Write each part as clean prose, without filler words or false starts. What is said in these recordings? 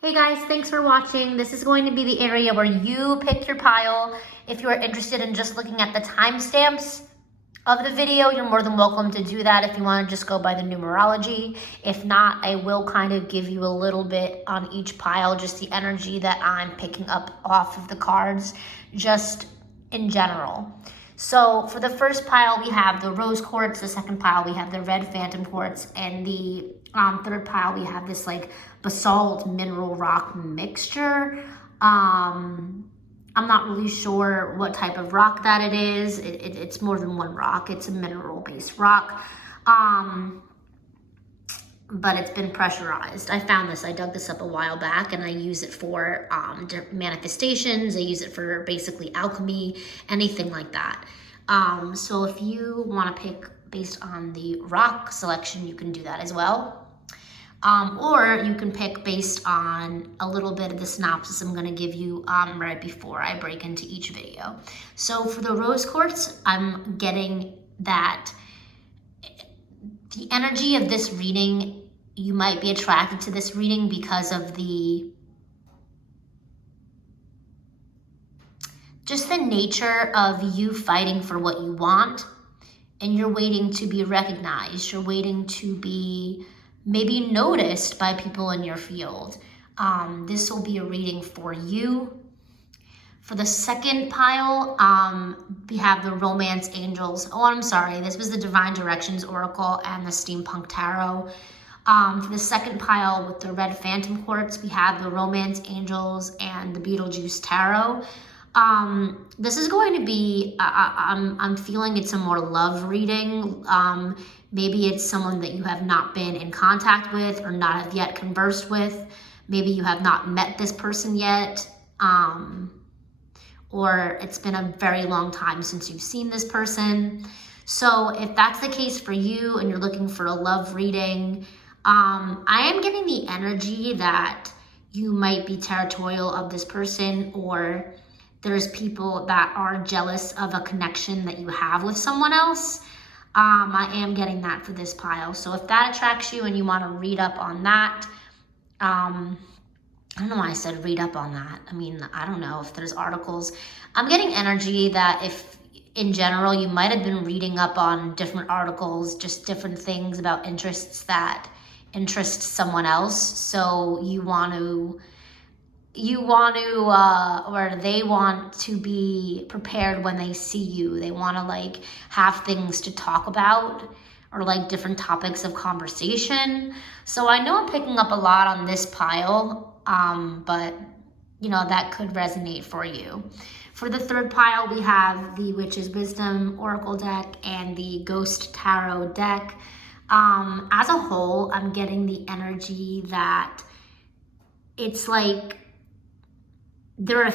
Hey guys, thanks for watching. This is going to be the area where you pick your pile. If you are interested in just looking at the timestamps of the video, you're more than welcome to do that if you want to just go by the numerology. If not, I will kind of give you a little bit on each pile, just the energy that I'm picking up off of the cards, just in general. So for the first pile, we have the rose quartz. The second pile, we have the red phantom quartz. And the third pile, we have this like basalt mineral rock mixture. I'm not really sure what type of rock that it is. It's more than one rock. It's a mineral-based rock. But it's been pressurized. I found this, I dug this up a while back, and I use it for manifestations. I use it for basically alchemy, anything like that. So if you want to pick based on the rock selection, you can do that as well. Or you can pick based on a little bit of the synopsis I'm going to give you right before I break into each video. So for the rose quartz, I'm getting that the energy of this reading, you might be attracted to this reading because of just the nature of you fighting for what you want, and you're waiting to be recognized. You're waiting to be maybe noticed by people in your field. This will be a reading for you. For the second pile, we have the Romance Angels. Oh, I'm sorry. This was the Divine Directions Oracle and the Steampunk Tarot. For the second pile with the Red Phantom Quartz, we have the Romance Angels and the Beetlejuice Tarot. This is going to be, I'm feeling it's a more love reading. Maybe it's someone that you have not been in contact with or not have yet conversed with. Maybe you have not met this person yet. Or it's been a very long time since you've seen this person. So if that's the case for you and you're looking for a love reading, I am getting the energy that you might be territorial of this person, or there's people that are jealous of a connection that you have with someone else. I am getting that for this pile. So if that attracts you and you want to read up on that, I don't know why I said read up on that. I mean, I don't know if there's articles. I'm getting energy that if in general you might have been reading up on different articles, just different things about interests that interest someone else. So you want to, or they want to be prepared when they see you. They want to like have things to talk about, or like different topics of conversation. So I know I'm picking up a lot on this pile, but you know, that could resonate for you. For the third pile, we have the Witch's Wisdom Oracle deck and the Ghost Tarot deck. As a whole, I'm getting the energy that it's like there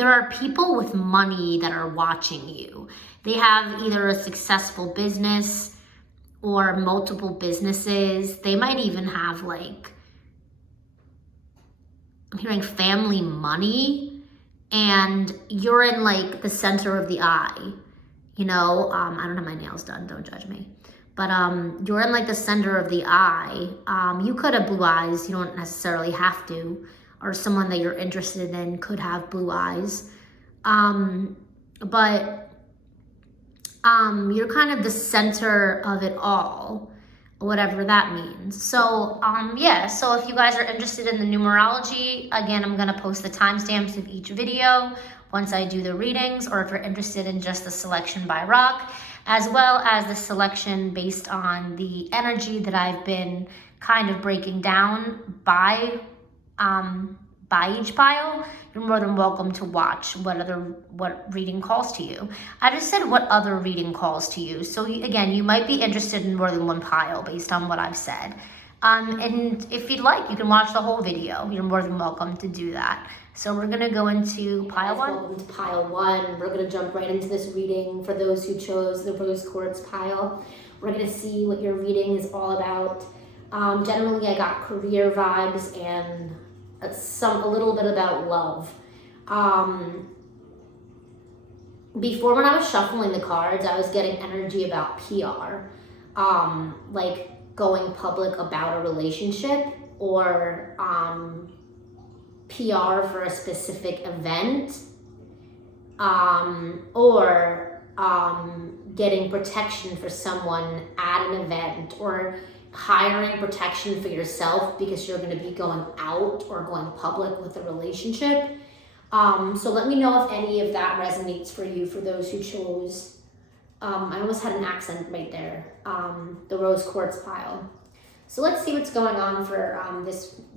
are people with money that are watching you. They have either a successful business or multiple businesses. They might even have like, I'm hearing family money, and you're in like the center of the eye. You know, I don't have my nails done, don't judge me. But you're in like the center of the eye. You could have blue eyes, you don't necessarily have to. Or someone that you're interested in could have blue eyes. But you're kind of the center of it all, whatever that means. So yeah, so if you guys are interested in the numerology, again, I'm gonna post the timestamps of each video once I do the readings, or if you're interested in just the selection by rock, as well as the selection based on the energy that I've been kind of breaking down by each pile, you're more than welcome to watch what reading calls to you. I just said what other reading calls to you. So again, you might be interested in more than one pile based on what I've said. And if you'd like, you can watch the whole video. You're more than welcome to do that. So we're gonna go into pile one. Welcome to pile one. We're gonna jump right into this reading. For those who chose the rose quartz pile, we're gonna see what your reading is all about. Generally, I got career vibes and a little bit about love. Before, when I was shuffling the cards, I was getting energy about PR, like going public about a relationship, or PR for a specific event, or getting protection for someone at an event, or hiring protection for yourself because you're going to be going out or going public with a relationship. So let me know if any of that resonates for you, for those who chose, I almost had an accent right there, the rose quartz pile. So let's see what's going on for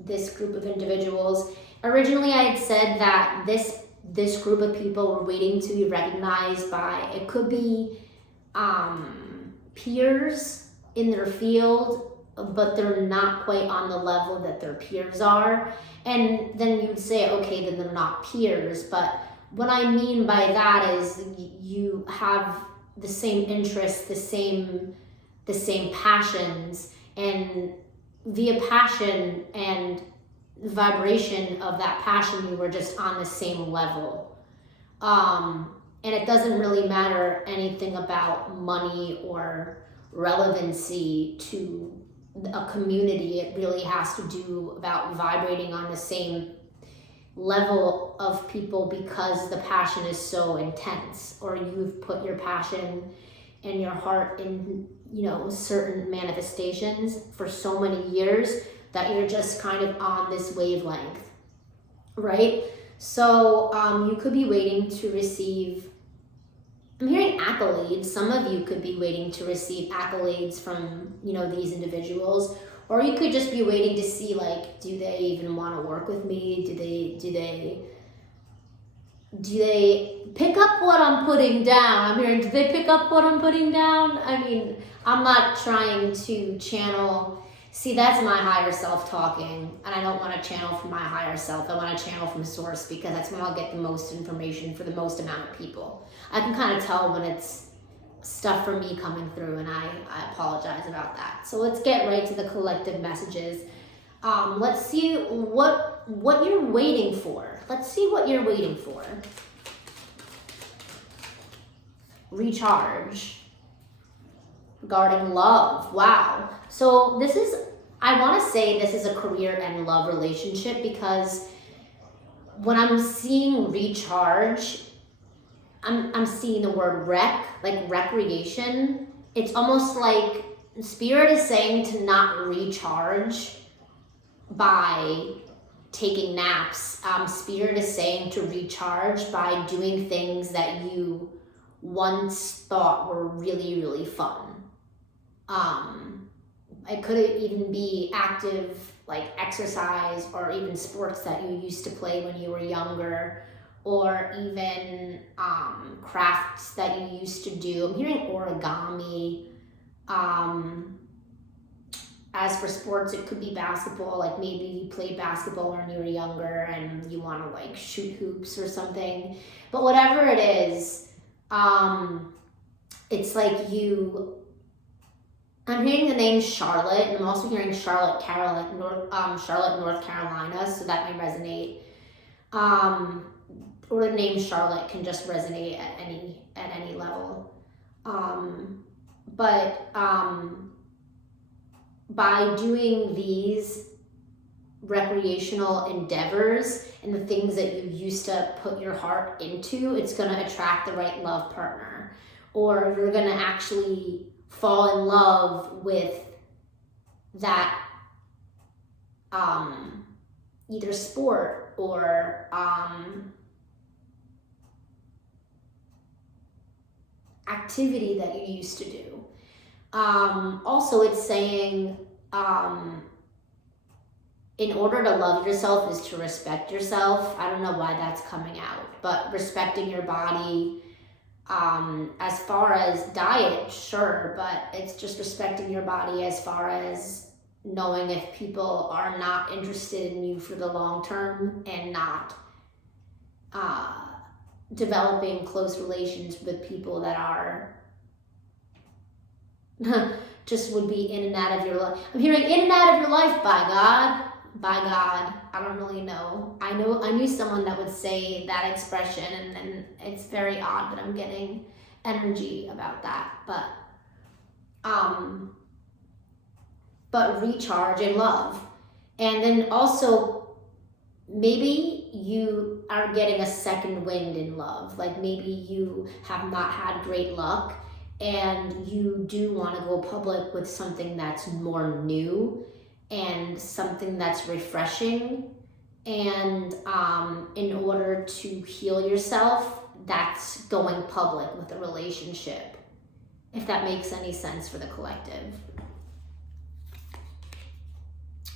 this group of individuals. Originally, I had said that this group of people were waiting to be recognized by, it could be peers in their field, but they're not quite on the level that their peers are. And then you'd say, okay, then they're not peers. But what I mean by that is you have the same interests, the same passions, and via passion and vibration of that passion, you were just on the same level. And it doesn't really matter anything about money or relevancy to a community. It really has to do about vibrating on the same level of people because the passion is so intense, or you've put your passion and your heart in, certain manifestations for so many years that you're just kind of on this wavelength, right? So you could be waiting to receive, I'm hearing accolades. Some of you could be waiting to receive accolades from, these individuals, or you could just be waiting to see, like, do they even want to work with me? Do they pick up what I'm putting down? I'm hearing, do they pick up what I'm putting down? I mean, I'm not trying to channel. See, that's my higher self talking, and I don't want to channel from my higher self. I want to channel from source because that's when I'll get the most information for the most amount of people. I can kind of tell when it's stuff from me coming through, and I apologize about that. So let's get right to the collective messages. Let's see what you're waiting for. Let's see what you're waiting for. Recharge. Regarding love. Wow. So I want to say this is a career and love relationship, because when I'm seeing recharge, I'm seeing the word like recreation. It's almost like Spirit is saying to not recharge by taking naps. Spirit is saying to recharge by doing things that you once thought were really, really fun. It could even be active, like exercise, or even sports that you used to play when you were younger, or even crafts that you used to do. I'm hearing origami. As for sports, it could be basketball. Like maybe you played basketball when you were younger and you want to like shoot hoops or something. But whatever it is, it's like I'm hearing the name Charlotte, and I'm also hearing Charlotte, North Carolina, so that may resonate. Or the name Charlotte can just resonate at any level. But by doing these recreational endeavors and the things that you used to put your heart into, it's going to attract the right love partner, or you're going to actually fall in love with that either sport or activity that you used to do. Also, it's saying in order to love yourself is to respect yourself. I don't know why that's coming out, but respecting your body. As far as diet, sure, but it's just respecting your body as far as knowing if people are not interested in you for the long term, and not developing close relations with people that are just would be in and out of your life. I'm hearing in and out of your life, by God. I don't really know. I knew someone that would say that expression, and it's very odd that I'm getting energy about that. But recharge and love. And then also maybe you are getting a second wind in love. Like maybe you have not had great luck and you do want to go public with something that's more new and something that's refreshing. And in order to heal yourself, that's going public with a relationship, if that makes any sense for the collective.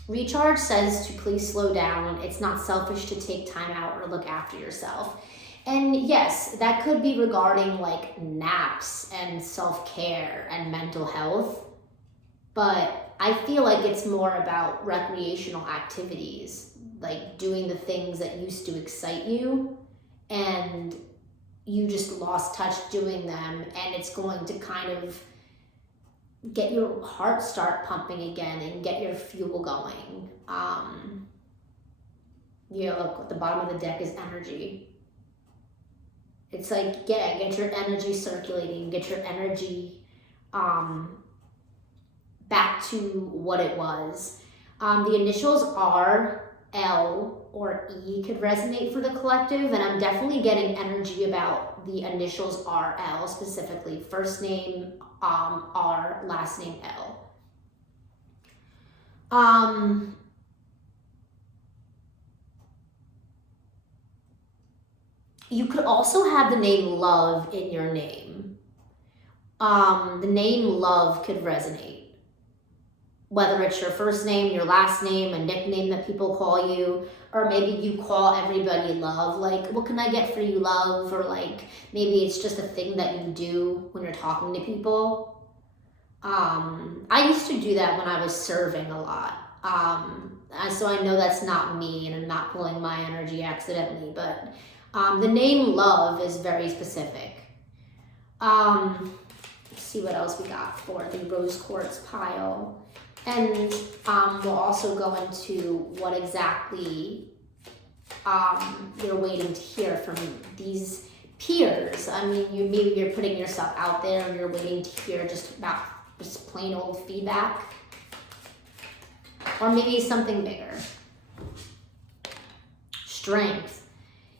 Recharge says to please slow down. It's not selfish to take time out or look after yourself. And yes, that could be regarding like naps and self-care and mental health. But I feel like it's more about recreational activities, like doing the things that used to excite you and you just lost touch doing them, and it's going to kind of get your heart start pumping again and get your fuel going. Yeah, look, at the bottom of the deck is energy. It's like, yeah, get your energy circulating, get your energy back to what it was. The initials R, L, or E could resonate for the collective, and I'm definitely getting energy about the initials R, L, specifically first name R, last name L. You could also have the name Love in your name. The name Love could resonate. Whether it's your first name, your last name, a nickname that people call you, or maybe you call everybody Love, like, what can I get for you, love? Or like, maybe it's just a thing that you do when you're talking to people. I used to do that when I was serving a lot. So I know that's not me and I'm not pulling my energy accidentally, but the name Love is very specific. Let's see what else we got for the rose quartz pile. And we'll also go into what exactly you're waiting to hear from these peers. I mean, maybe you're putting yourself out there and you're waiting to hear just about just plain old feedback. Or maybe something bigger. Strength.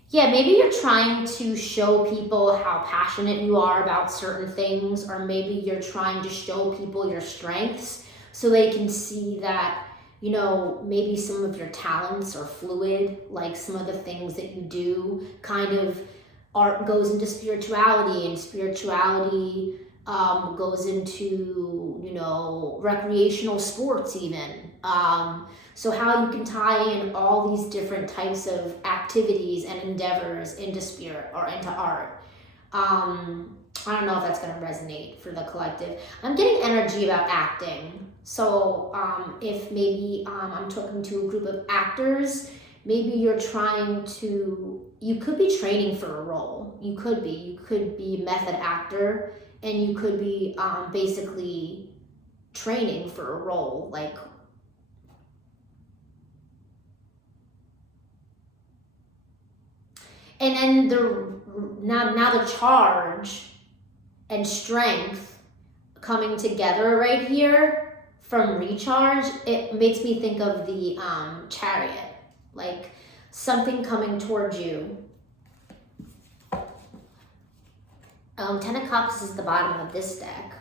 Yeah, maybe you're trying to show people how passionate you are about certain things, or maybe you're trying to show people your strengths so they can see that, you know, maybe some of your talents are fluid, like some of the things that you do kind of goes into spirituality, and spirituality goes into, you know, recreational sports even. So how you can tie in all these different types of activities and endeavors into spirit or into art. I don't know if that's going to resonate for the collective. I'm getting energy about acting. So if maybe I'm talking to a group of actors, maybe you're trying to, you could be training for a role. You could be a method actor, and you could be basically training for a role, like, and then now the charge and strength coming together right here from recharge, it makes me think of the chariot, like something coming towards you. 10 of Cups is the bottom of this deck.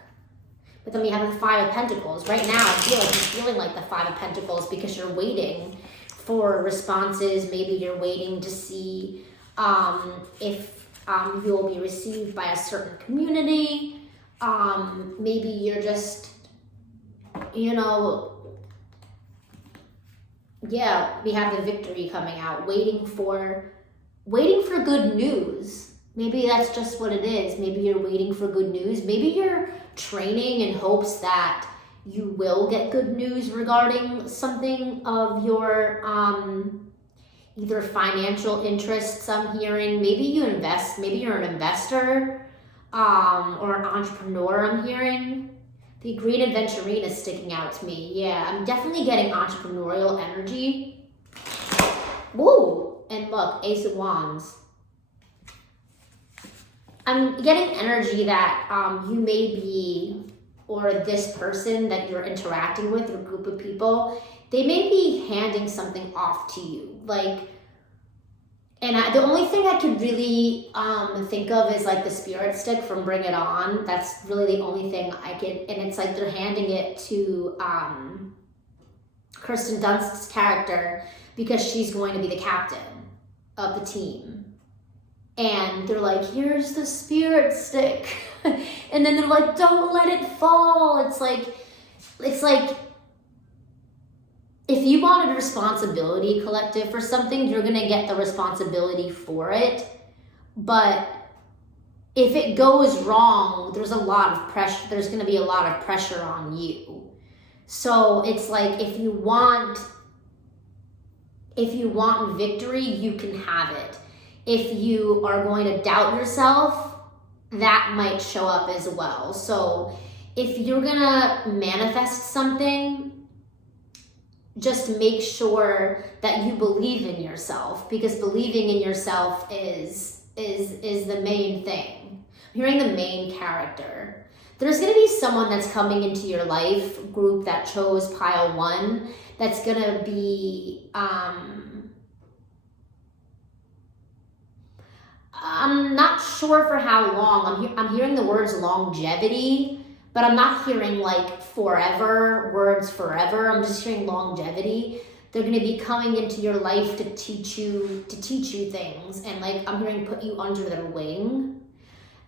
But then we have the 5 of Pentacles. Right now, I feel like you're feeling like the 5 of Pentacles because you're waiting for responses. Maybe you're waiting to see if you'll be received by a certain community. Maybe you're just, you know, yeah, we have the victory coming out, waiting for good news. Maybe that's just what it is. Maybe you're waiting for good news. Maybe you're training in hopes that you will get good news regarding something of your either financial interests I'm hearing. Maybe you invest. Maybe you're an investor or an entrepreneur I'm hearing. The Green Adventurine is sticking out to me. Yeah, I'm definitely getting entrepreneurial energy. Woo! And look, Ace of Wands. I'm getting energy that you may be, or this person that you're interacting with, or group of people, they may be handing something off to you. Like, And the only thing I could really think of is like the spirit stick from Bring It On. That's really the only thing I could, and it's like they're handing it to Kirsten Dunst's character because she's going to be the captain of the team. And they're like, here's the spirit stick. And then they're like, don't let it fall. It's like, if you wanted a responsibility collective for something, you're going to get the responsibility for it. But if it goes wrong, there's a lot of pressure. There's going to be a lot of pressure on you. So it's like, if you want victory, you can have it. If you are going to doubt yourself, that might show up as well. So if you're going to manifest something, just make sure that you believe in yourself, because believing in yourself is the main thing. I'm hearing the main character. There's going to be someone that's coming into your life group that chose pile 1 that's going to be I'm not sure for how long. I'm hearing the words longevity, but I'm not hearing like forever, words forever. I'm just hearing longevity. They're going to be coming into your life to teach you things. And like, I'm hearing put you under their wing.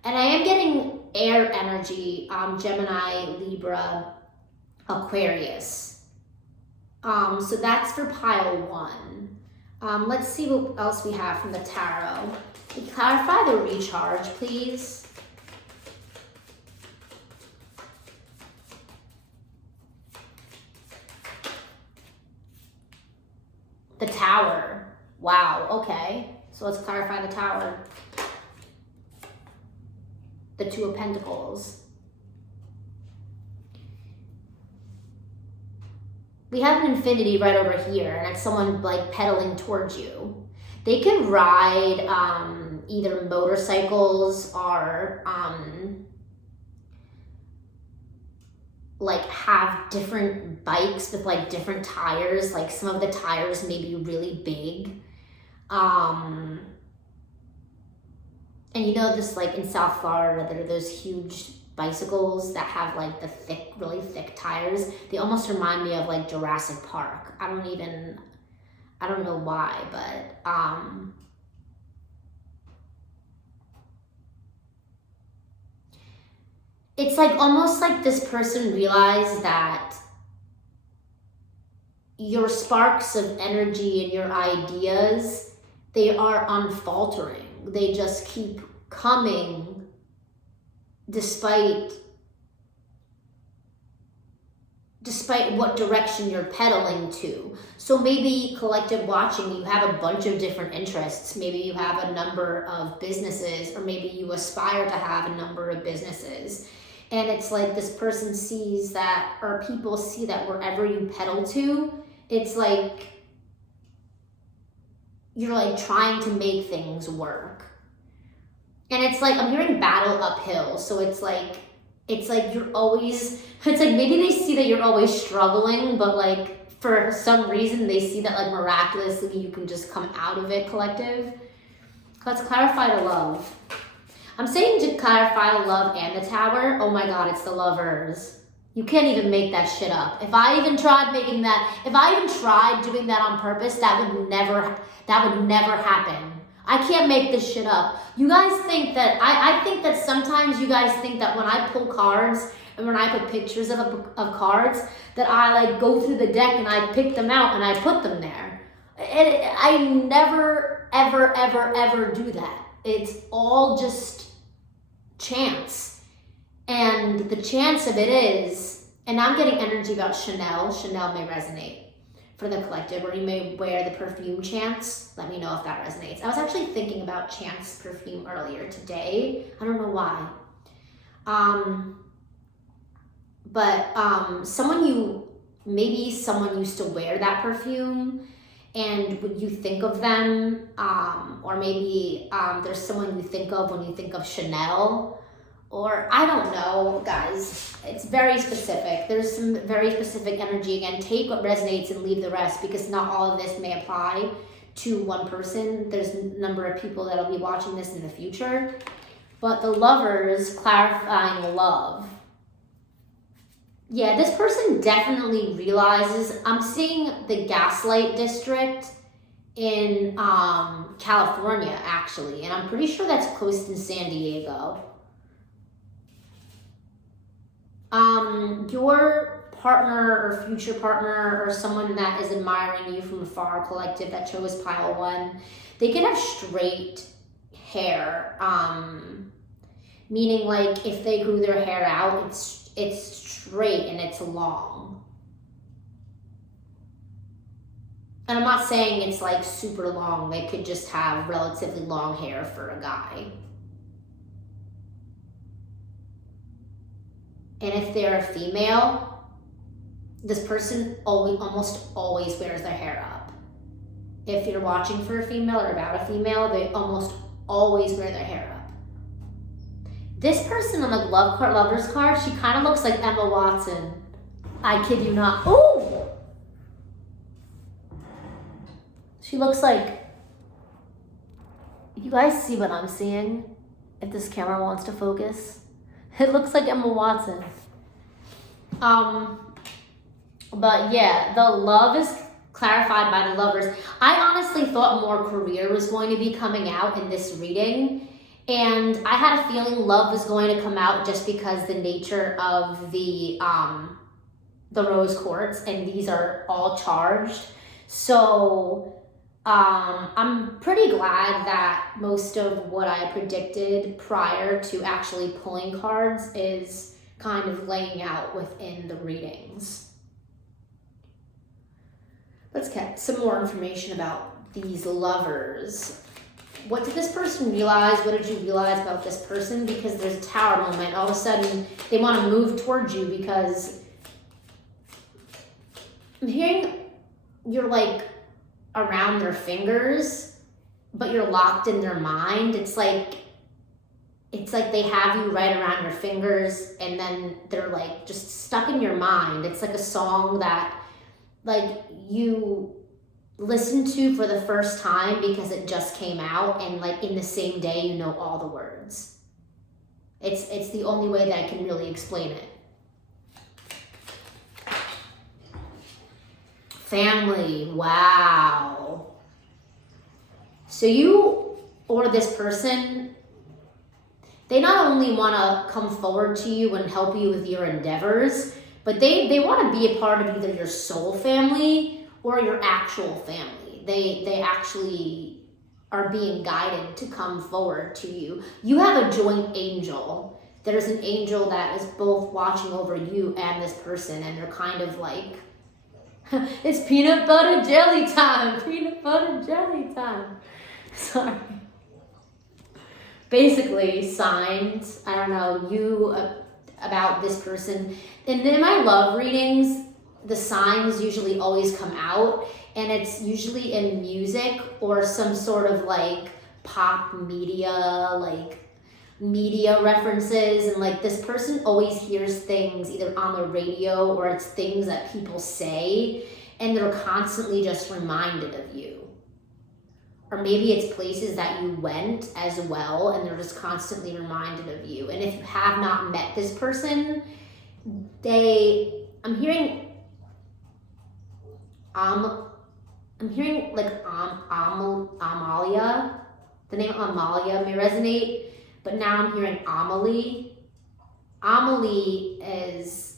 And I am getting air energy, Gemini, Libra, Aquarius. So that's for pile 1. Let's see what else we have from the tarot. Clarify the recharge, please. The Tower. Wow, okay. So let's clarify the Tower. The Two of Pentacles. We have an infinity right over here, and it's someone like pedaling towards you. They can ride either motorcycles or like have different bikes with like different tires. Like some of the tires may be really big. And you know, this like in South Florida, there are those huge bicycles that have like the thick, really thick tires. They almost remind me of like Jurassic Park. I don't know why, but it's like almost like this person realized that your sparks of energy and your ideas, they are unfaltering. They just keep coming despite what direction you're pedaling to. So maybe collective watching, you have a bunch of different interests. Maybe you have a number of businesses, or maybe you aspire to have a number of businesses. And it's like this person sees that, or people see that wherever you pedal to, it's like you're like trying to make things work. And it's like, I'm hearing battle uphill. So it's like you're always, it's like maybe they see that you're always struggling, but like for some reason they see that like miraculously you can just come out of it, collective. Let's clarify the love. I'm saying to clarify the love and the Tower. Oh my God, it's the Lovers. You can't even make that shit up. If I even tried doing that on purpose, that would never happen. I can't make this shit up. You guys think that, I think that sometimes you guys think that when I pull cards and when I put pictures of cards, that I like go through the deck and I pick them out and I put them there. I never, ever, ever, ever do that. It's all just chance. And the chance of it is, and I'm getting energy about Chanel. Chanel may resonate for the collective, or you may wear the perfume Chance. Let me know if that resonates. I was actually thinking about Chance perfume earlier today. I don't know why. But maybe someone used to wear that perfume, and would you think of them, or maybe there's someone you think of when you think of Chanel, or I don't know, guys. It's very specific. There's some very specific energy. Again, take what resonates and leave the rest, because not all of this may apply to one person. There's a number of people that'll be watching this in the future. But the Lovers, clarifying love. Yeah, this person definitely realizes, I'm seeing the Gaslight District in California, actually. And I'm pretty sure that's close to San Diego. Your partner or future partner or someone that is admiring you from afar, collective that chose pile 1, they can have straight hair, meaning like if they grew their hair out, it's straight and it's long. And I'm not saying it's like super long. They could just have relatively long hair for a guy. And if they're a female, this person almost always wears their hair up. If you're watching for a female or about a female, they almost always wear their hair up. This person on the Lovers card, she kind of looks like Emma Watson. I kid you not. Ooh! She looks like, you guys see what I'm seeing? If this camera wants to focus. It looks like Emma Watson. But yeah, the love is clarified by the Lovers. I honestly thought more career was going to be coming out in this reading. And I had a feeling love was going to come out just because the nature of the rose quartz, and these are all charged. So I'm pretty glad that most of what I predicted prior to actually pulling cards is kind of laying out within the readings. Let's get some more information about these Lovers. What did this person realize? What did you realize about this person? Because there's a Tower moment. All of a sudden, they want to move towards you because I'm hearing you're like around their fingers, but you're locked in their mind. It's like they have you right around your fingers, and then they're like just stuck in your mind. It's like a song that like you listen to for the first time because it just came out, and like in the same day you know all the words. It's the only way that I can really explain it. Family, wow. So you or this person, they not only want to come forward to you and help you with your endeavors, but they want to be a part of either your soul family or your actual family. They actually are being guided to come forward to you. You have a joint angel. There's an angel that is both watching over you and this person, and they're kind of like, it's peanut butter jelly time. Peanut butter jelly time. Sorry. Basically, signs, I don't know, you about this person. And in my love readings, the signs usually always come out, and it's usually in music or some sort of like pop media, like media references, and like this person always hears things either on the radio or it's things that people say, and they're constantly just reminded of you. Or maybe it's places that you went as well, and they're just constantly reminded of you. And if you have not met this person, I'm hearing like Amalia. The name Amalia may resonate, but now I'm hearing Amelie. Amelie is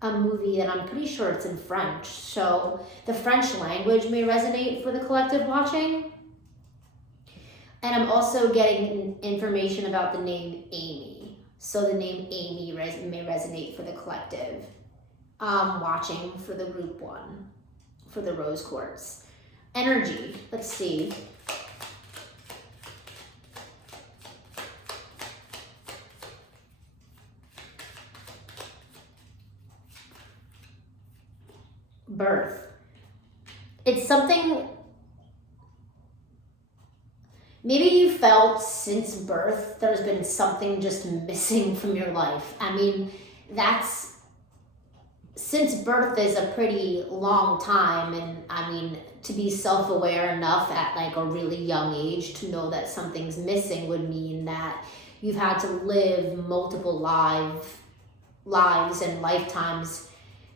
a movie that I'm pretty sure it's in French. So the French language may resonate for the collective watching. And I'm also getting information about the name Amy. So the name Amy may resonate for the collective watching for the group 1, for the rose quartz. Energy, let's see. Birth. It's something maybe you felt since birth there's been something just missing from your life. I mean, that's since birth is a pretty long time, and I mean, to be self-aware enough at like a really young age to know that something's missing would mean that you've had to live multiple lives and lifetimes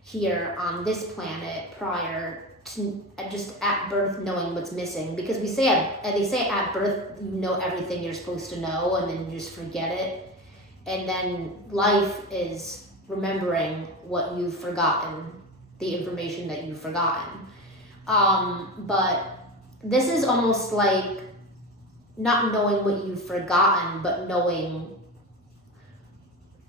here on this planet prior to just at birth knowing what's missing. Because they say at birth you know everything you're supposed to know, and then you just forget it. And then life is remembering what you've forgotten, the information that you've forgotten. But this is almost like not knowing what you've forgotten, but knowing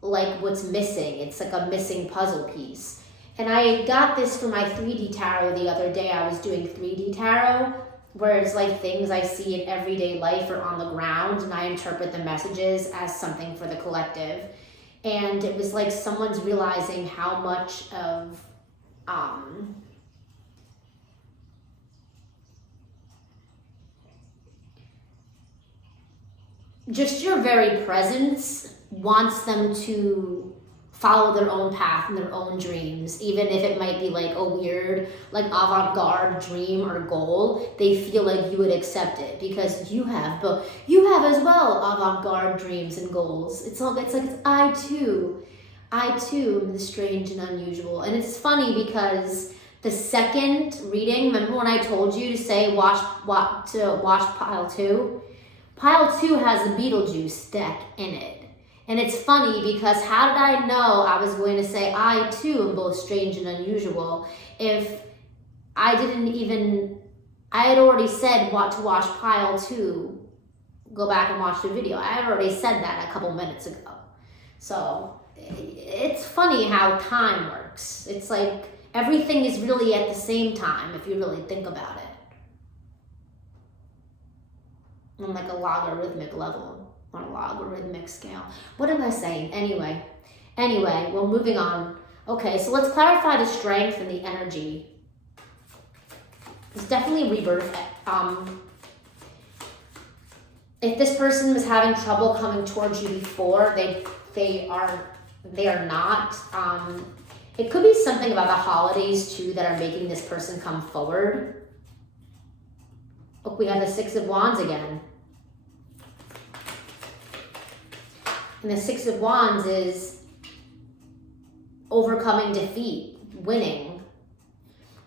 like what's missing. It's like a missing puzzle piece. And I got this for my 3D tarot the other day. I was doing 3D tarot, where it's like things I see in everyday life are on the ground, and I interpret the messages as something for the collective. And it was like someone's realizing how much of just your very presence wants them to follow their own path and their own dreams, even if it might be like a weird, like avant-garde dream or goal. They feel like you would accept it because you have as well avant-garde dreams and goals. It's I too am the strange and unusual. And it's funny because the second reading, remember when I told you to say watch pile 2? Pile 2 has the Beetlejuice deck in it. And it's funny because how did I know I was going to say I too am both strange and unusual if I had already said what to watch pile 2, go back and watch the video. I had already said that a couple minutes ago. So it's funny how time works. It's like everything is really at the same time if you really think about it. On like a logarithmic level. On a logarithmic scale. What am I saying? Anyway, well, moving on. Okay, so let's clarify the strength and the energy. It's definitely rebirth. If this person was having trouble coming towards you before, they are not. It could be something about the holidays too that are making this person come forward. Look, we have the 6 of Wands again. And the 6 of Wands is overcoming defeat, winning.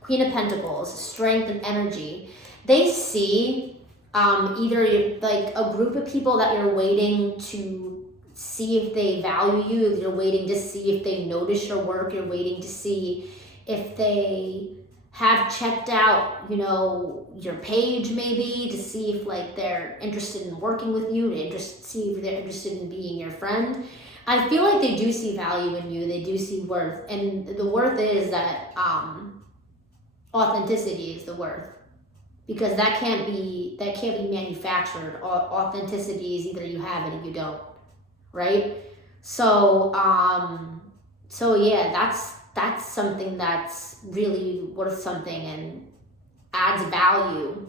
Queen of Pentacles, strength and energy. They see either like a group of people that you're waiting to see if they value you, you're waiting to see if they notice your work, you're waiting to see if they have checked out, your page maybe, to see if like they're interested in working with you, see if they're interested in being your friend. I feel like they do see value in you, they do see worth, and the worth is that authenticity is the worth, because that can't be manufactured. Authenticity is either you have it or you don't, right? So yeah, that's something that's really worth something and adds value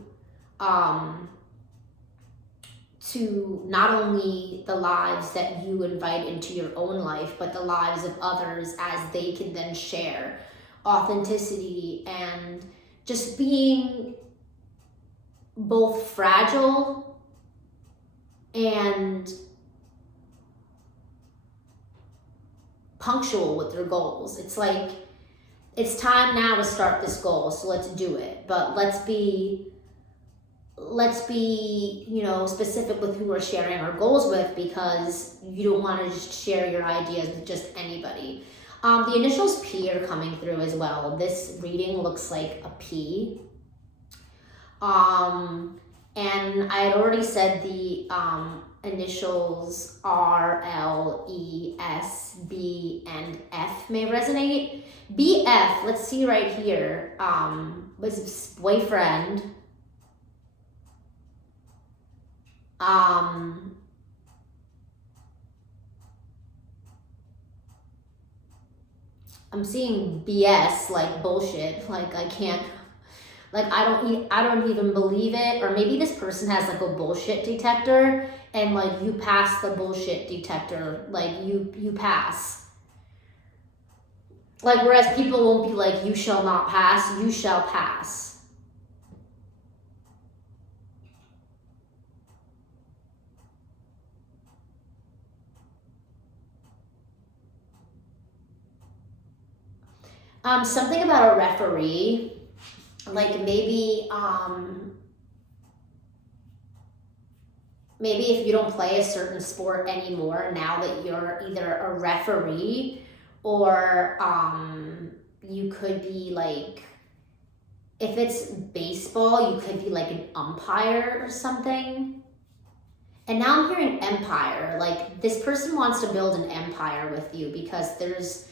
to not only the lives that you invite into your own life, but the lives of others as they can then share. Authenticity and just being both fragile and punctual with their goals. It's like, it's time now to start this goal, so let's do it. But let's be specific with who we're sharing our goals with, because you don't want to just share your ideas with just anybody. The initials P are coming through as well. This reading looks like a P. And I had already said the initials R, L, E, S, B, and F may resonate. BF, let's see right here, was boyfriend. I'm seeing BS, like bullshit, like I can't, like I don't even believe it. Or maybe this person has like a bullshit detector, and like you pass the bullshit detector, like you pass. Like, whereas people won't be like, you shall not pass, you shall pass. Something about a referee, like maybe if you don't play a certain sport anymore, now that you're either a referee or you could be like, if it's baseball, you could be like an umpire or something. And now I'm hearing empire, like this person wants to build an empire with you because there's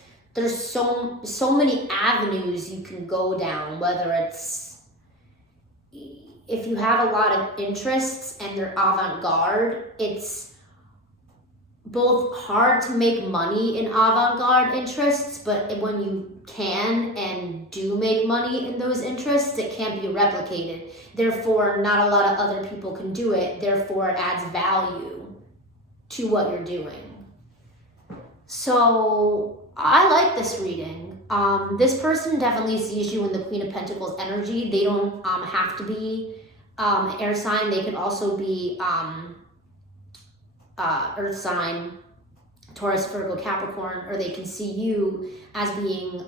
so many avenues you can go down, whether it's, if you have a lot of interests and they're avant-garde, it's both hard to make money in avant-garde interests, but when you can and do make money in those interests, it can't be replicated. Therefore, not a lot of other people can do it. Therefore, it adds value to what you're doing. So I like this reading. This person definitely sees you in the Queen of Pentacles energy. They don't have to be an air sign. They can also be earth sign, Taurus, Virgo, Capricorn, or they can see you as being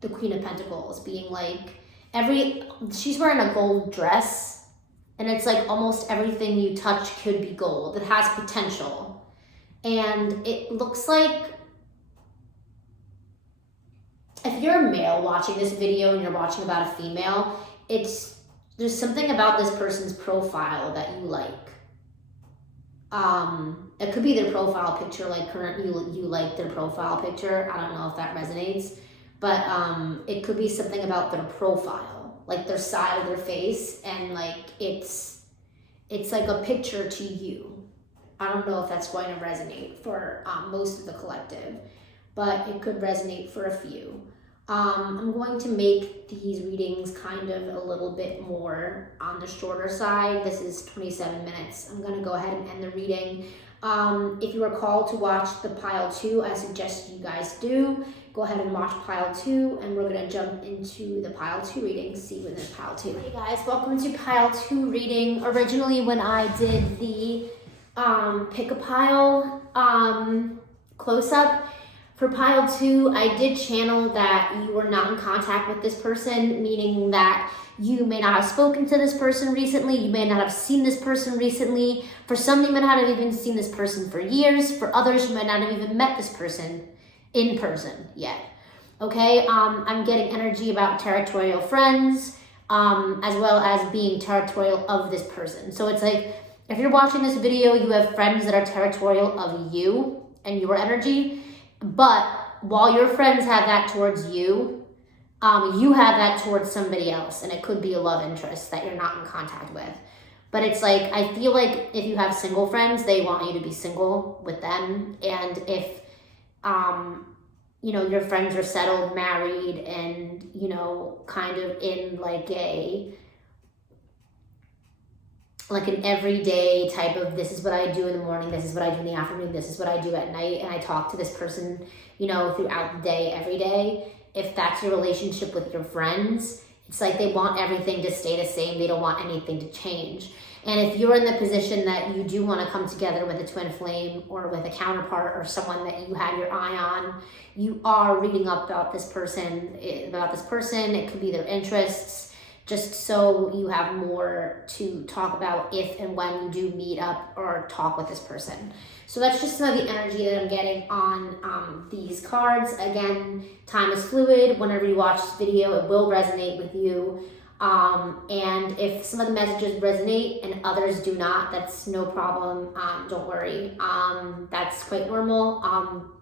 the Queen of Pentacles, being like she's wearing a gold dress, and it's like almost everything you touch could be gold. It has potential. And it looks like, if you're a male watching this video and you're watching about a female, there's something about this person's profile that you like. It could be their profile picture, like currently you like their profile picture. I don't know if that resonates, but it could be something about their profile, like their side of their face, and like it's like a picture to you. I don't know if that's going to resonate for most of the collective, but it could resonate for a few. I'm going to make these readings kind of a little bit more on the shorter side. This is 27 minutes. I'm going to go ahead and end the reading. If you are called to watch the pile 2, I suggest you guys do. Go ahead and watch pile 2, and we're going to jump into the pile 2 reading, see what's in pile 2. Hey guys, welcome to pile 2 reading. Originally, when I did the pick a pile close-up, for pile 2, I did channel that you were not in contact with this person, meaning that you may not have spoken to this person recently, you may not have seen this person recently. For some, you may not have even seen this person for years. For others, you might not have even met this person in person yet. Okay, I'm getting energy about territorial friends, as well as being territorial of this person. So it's like, if you're watching this video, you have friends that are territorial of you and your energy. But while your friends have that towards you, you have that towards somebody else, and it could be a love interest that you're not in contact with. But it's like, I feel like if you have single friends, they want you to be single with them. And if, your friends are settled, married, and, kind of in like an everyday type of, this is what I do in the morning, this is what I do in the afternoon, this is what I do at night, and I talk to this person, throughout the day, every day. If that's your relationship with your friends, it's like they want everything to stay the same. They don't want anything to change. And if you're in the position that you do want to come together with a twin flame or with a counterpart or someone that you had your eye on, you are reading up about this person. It could be their interests, just so you have more to talk about if and when you do meet up or talk with this person. So that's just some of the energy that I'm getting on these cards. Again, time is fluid. Whenever you watch this video, it will resonate with you. And if some of the messages resonate and others do not, that's no problem. Don't worry. That's quite normal.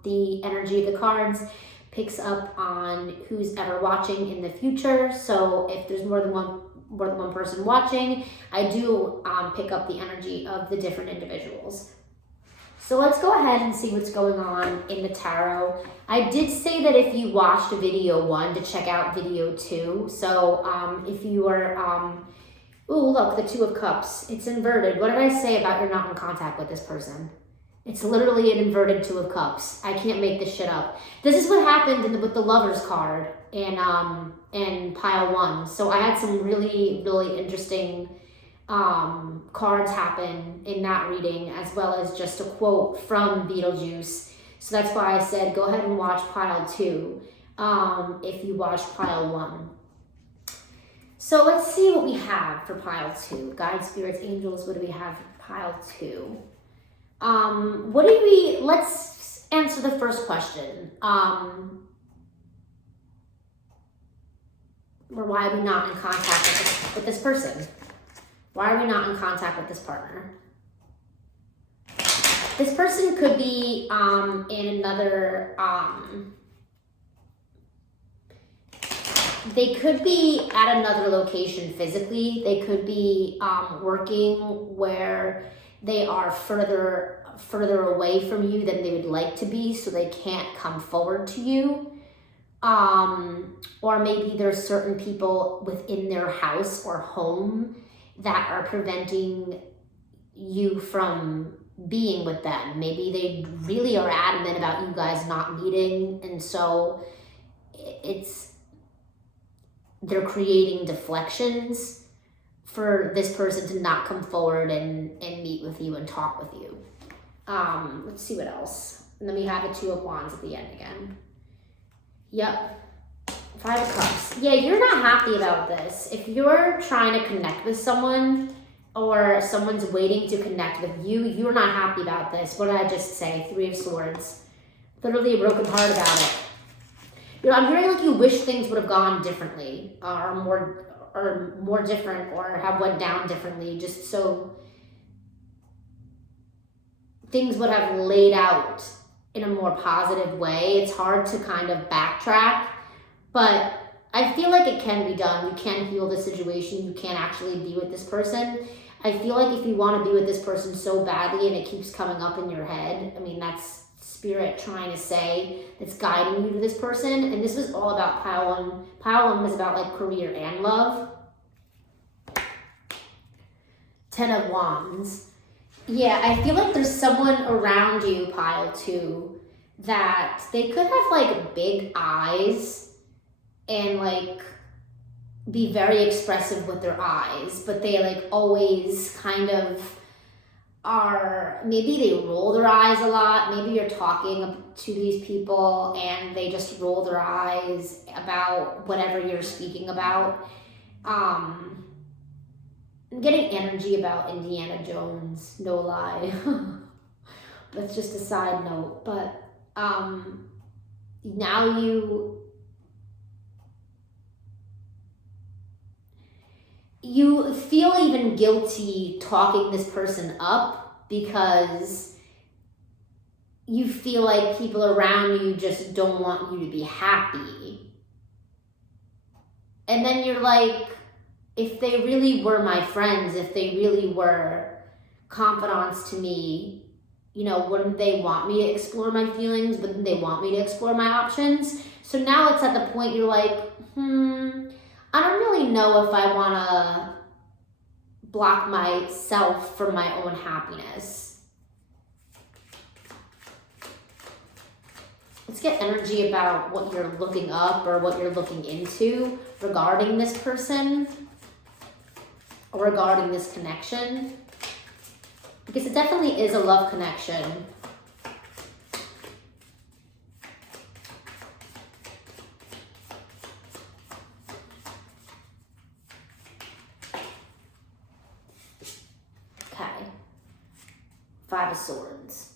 The energy of the cards picks up on who's ever watching in the future. So if there's more than one person watching, I do pick up the energy of the different individuals. So let's go ahead and see what's going on in the tarot. I did say that if you watched video 1 to check out video 2. So if you are, ooh, look, the 2 of Cups, it's inverted. What did I say about you're not in contact with this person? It's literally an inverted Two of Cups. I can't make this shit up. This is what happened with the Lovers card in pile 1. So I had some really, really interesting cards happen in that reading, as well as just a quote from Beetlejuice. So that's why I said go ahead and watch pile 2 if you watch pile 1. So let's see what we have for pile 2. Guide, spirits, angels, what do we have for pile 2? Let's answer the first question. Or why are we not in contact with this person? Why are we not in contact with this partner? This person could be in another, they could be at another location physically. They could be working where they are further away from you than they would like to be, so they can't come forward to you. Or maybe there's certain people within their house or home that are preventing you from being with them. Maybe they really are adamant about you guys not meeting, and so they're creating deflections for this person to not come forward and meet with you and talk with you. Let's see what else. And then we have a Two of Wands at the end again. Yep. 5 of Cups. Yeah, you're not happy about this. If you're trying to connect with someone or someone's waiting to connect with you, you're not happy about this. What did I just say? 3 of Swords. Literally a broken heart about it. You know, I'm hearing like you wish things would have gone differently or more different, or have went down differently, just so things would have laid out in a more positive way. It's hard to kind of backtrack, but I feel like it can be done. You can heal the situation. You can actually be with this person. I feel like if you want to be with this person so badly and it keeps coming up in your head, I mean, that's spirit trying to say, that's guiding you to this person. And this was all about pile 1. Pile 1 was about like career and love. 10 of Wands. Yeah, I feel like there's someone around you, pile 2, that they could have like big eyes and like be very expressive with their eyes, but they like always kind of are, maybe they roll their eyes a lot. Maybe you're talking to these people and they just roll their eyes about whatever you're speaking about. I'm getting energy about Indiana Jones, no lie. That's just a side note. But now you feel even guilty talking this person up because you feel like people around you just don't want you to be happy. And then you're like, if they really were my friends, if they really were confidants to me, you know, wouldn't they want me to explore my feelings? Wouldn't they want me to explore my options? So now it's at the point you're like, I don't really know if I want to block myself from my own happiness. Let's get energy about what you're looking up or what you're looking into regarding this person or regarding this connection. Because it definitely is a love connection. Okay. 5 of Swords.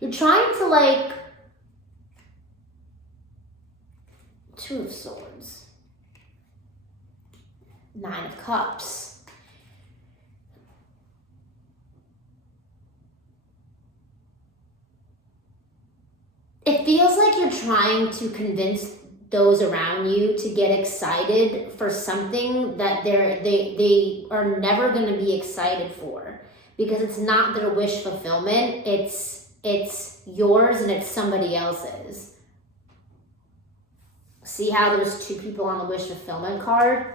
You're trying to like... 2 of Swords. 9 of Cups. It feels like you're trying to convince those around you to get excited for something that they are never going to be excited for, because it's not their wish fulfillment. It's yours and it's somebody else's. See how there's 2 people on the wish fulfillment card?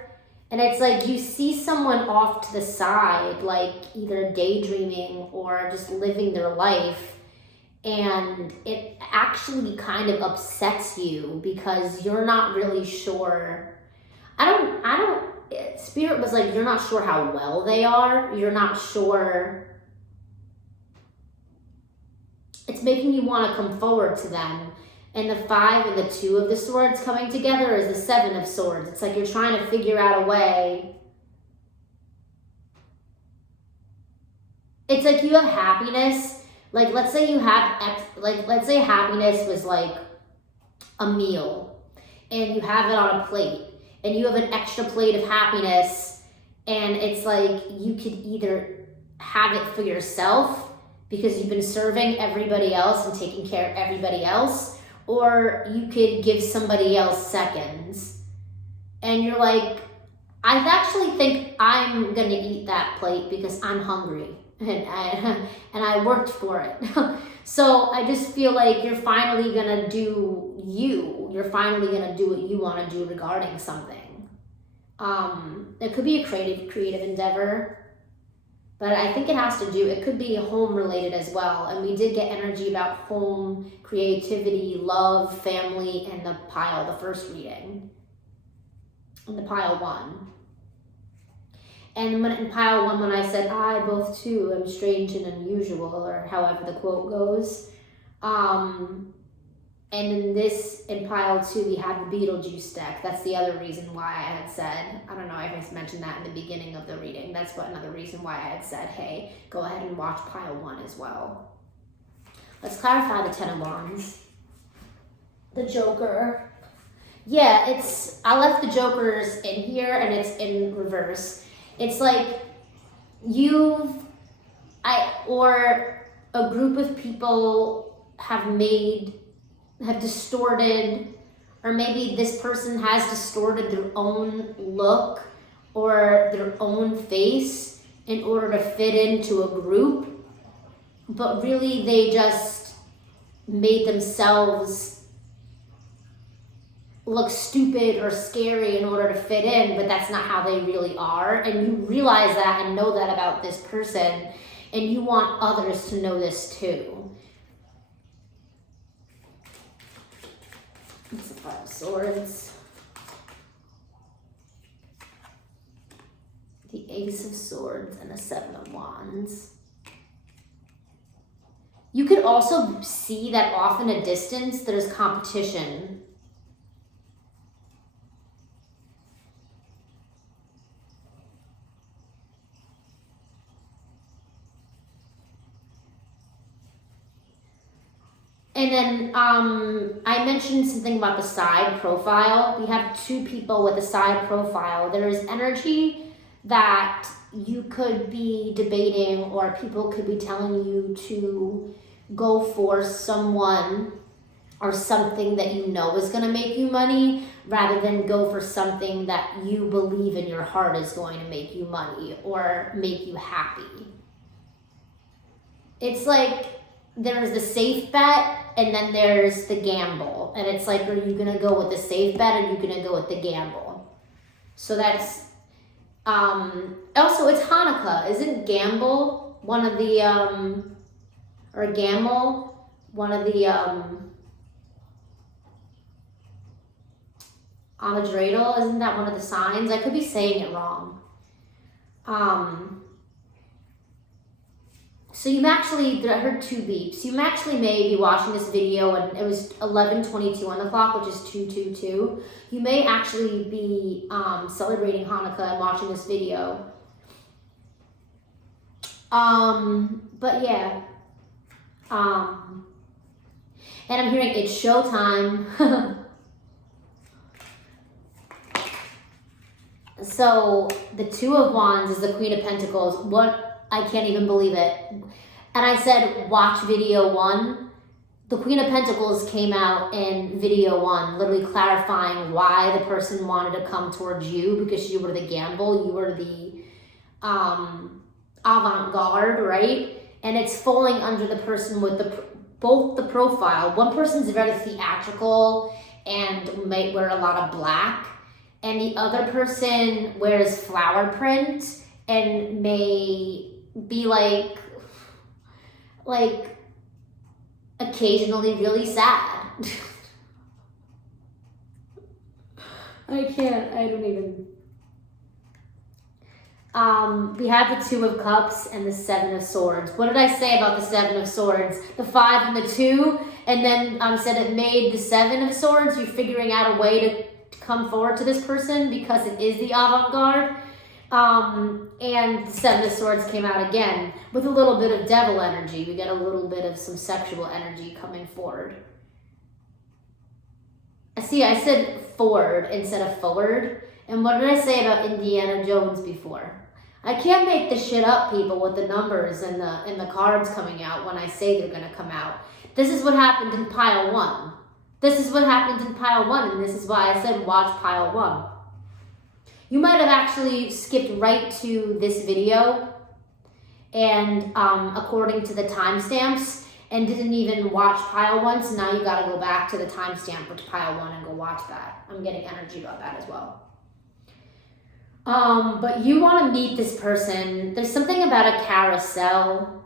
And it's like you see someone off to the side, like either daydreaming or just living their life. And it actually kind of upsets you because you're not really sure. Spirit was like, you're not sure how well they are. You're not sure. It's making you want to come forward to them. And the 5 and the 2 of the swords coming together is the 7 of swords. It's like you're trying to figure out a way. It's like you have happiness. Like, let's say you have, let's say happiness was like a meal and you have it on a plate and you have an extra plate of happiness, and it's like you could either have it for yourself because you've been serving everybody else and taking care of everybody else, or you could give somebody else seconds. And you're like, I actually think I'm gonna eat that plate because I'm hungry and I worked for it. So I just feel like you're finally gonna do you. You're finally gonna do what you wanna do regarding something. It could be a creative endeavor, but I think it could be home related as well. And we did get energy about home, creativity, love, family, and the pile, the first reading. And the pile 1. And in pile 1, when I said, I both too am strange and unusual, or however the quote goes. And in pile 2, we have the Beetlejuice deck. That's the other reason why I had said, I don't know, I just mentioned that in the beginning of the reading. That's another reason why I had said, hey, go ahead and watch pile 1 as well. Let's clarify the 10 of Wands. The Joker. Yeah, I left the Jokers in here and it's in reverse. It's like or a group of people have distorted, or maybe this person has distorted their own look or their own face in order to fit into a group, but really they just made themselves look stupid or scary in order to fit in, but that's not how they really are. And you realize that and know that about this person, and you want others to know this too. It's the 5 of Swords. The Ace of Swords and the 7 of Wands. You could also see that off in a distance there's competition. And then I mentioned something about the side profile. We have 2 people with a side profile. There is energy that you could be debating, or people could be telling you to go for someone or something that you know is going to make you money, rather than go for something that you believe in your heart is going to make you money or make you happy. It's like there's the safe bet, and then there's the gamble. And it's like, are you going to go with the safe bet, or are you going to go with the gamble? So that's, also it's Hanukkah. Isn't gamble one of the, or gamble, one of the, on the dreidel? Isn't that one of the signs? I could be saying it wrong. So you actually, I heard 2 beeps. You actually may be watching this video, and it was 11:22 on the clock, which is 2:22. You may actually be celebrating Hanukkah and watching this video. But yeah. And I'm hearing it's showtime. So the 2 of Wands is the Queen of Pentacles. I can't even believe it. And I said, watch video 1. The Queen of Pentacles came out in video 1, literally clarifying why the person wanted to come towards you, because you were the gamble, you were the avant-garde, right? And it's falling under the person with both the profile. One person's very theatrical and might wear a lot of black, and the other person wears flower print and may be like occasionally really sad. I don't even. We have the 2 of Cups and the 7 of Swords. What did I say about the 7 of Swords? The 5 and the 2, and then said it made the 7 of Swords. You're figuring out a way to come forward to this person because it is the avant-garde. And the 7 of Swords came out again with a little bit of devil energy. We get a little bit of some sexual energy coming forward. See, I said forward instead of forward. And what did I say about Indiana Jones before? I can't make this shit up, people, with the numbers and the cards coming out when I say they're going to come out. This is what happened in pile 1. This is what happened in pile 1, and this is why I said watch pile 1. You might have actually skipped right to this video and according to the timestamps and didn't even watch pile 1, so now you got to go back to the timestamp for pile 1 and go watch that. I'm getting energy about that as well. But you want to meet this person. There's something about a carousel.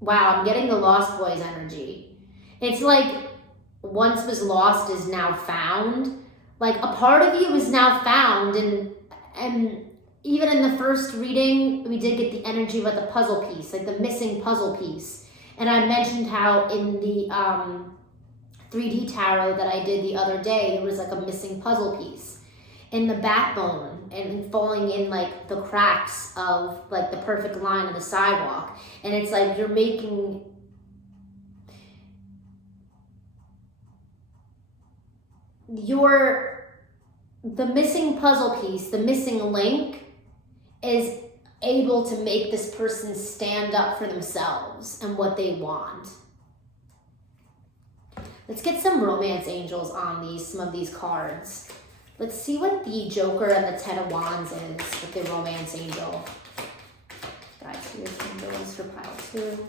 Wow, I'm getting the Lost Boys energy. It's like once was lost is now found. Like a part of you is now found, and even in the first reading, we did get the energy about the puzzle piece, like the missing puzzle piece. And I mentioned how in the 3D tarot that I did the other day, there was like a missing puzzle piece in the backbone and falling in like the cracks of like the perfect line of the sidewalk. And it's like you're making the missing puzzle piece, the missing link is able to make this person stand up for themselves and what they want. Let's get some romance angels on some of these cards. Let's see what the Joker and the 10 of Wands is with the romance angel. Guys, here's some good ones for pile 2.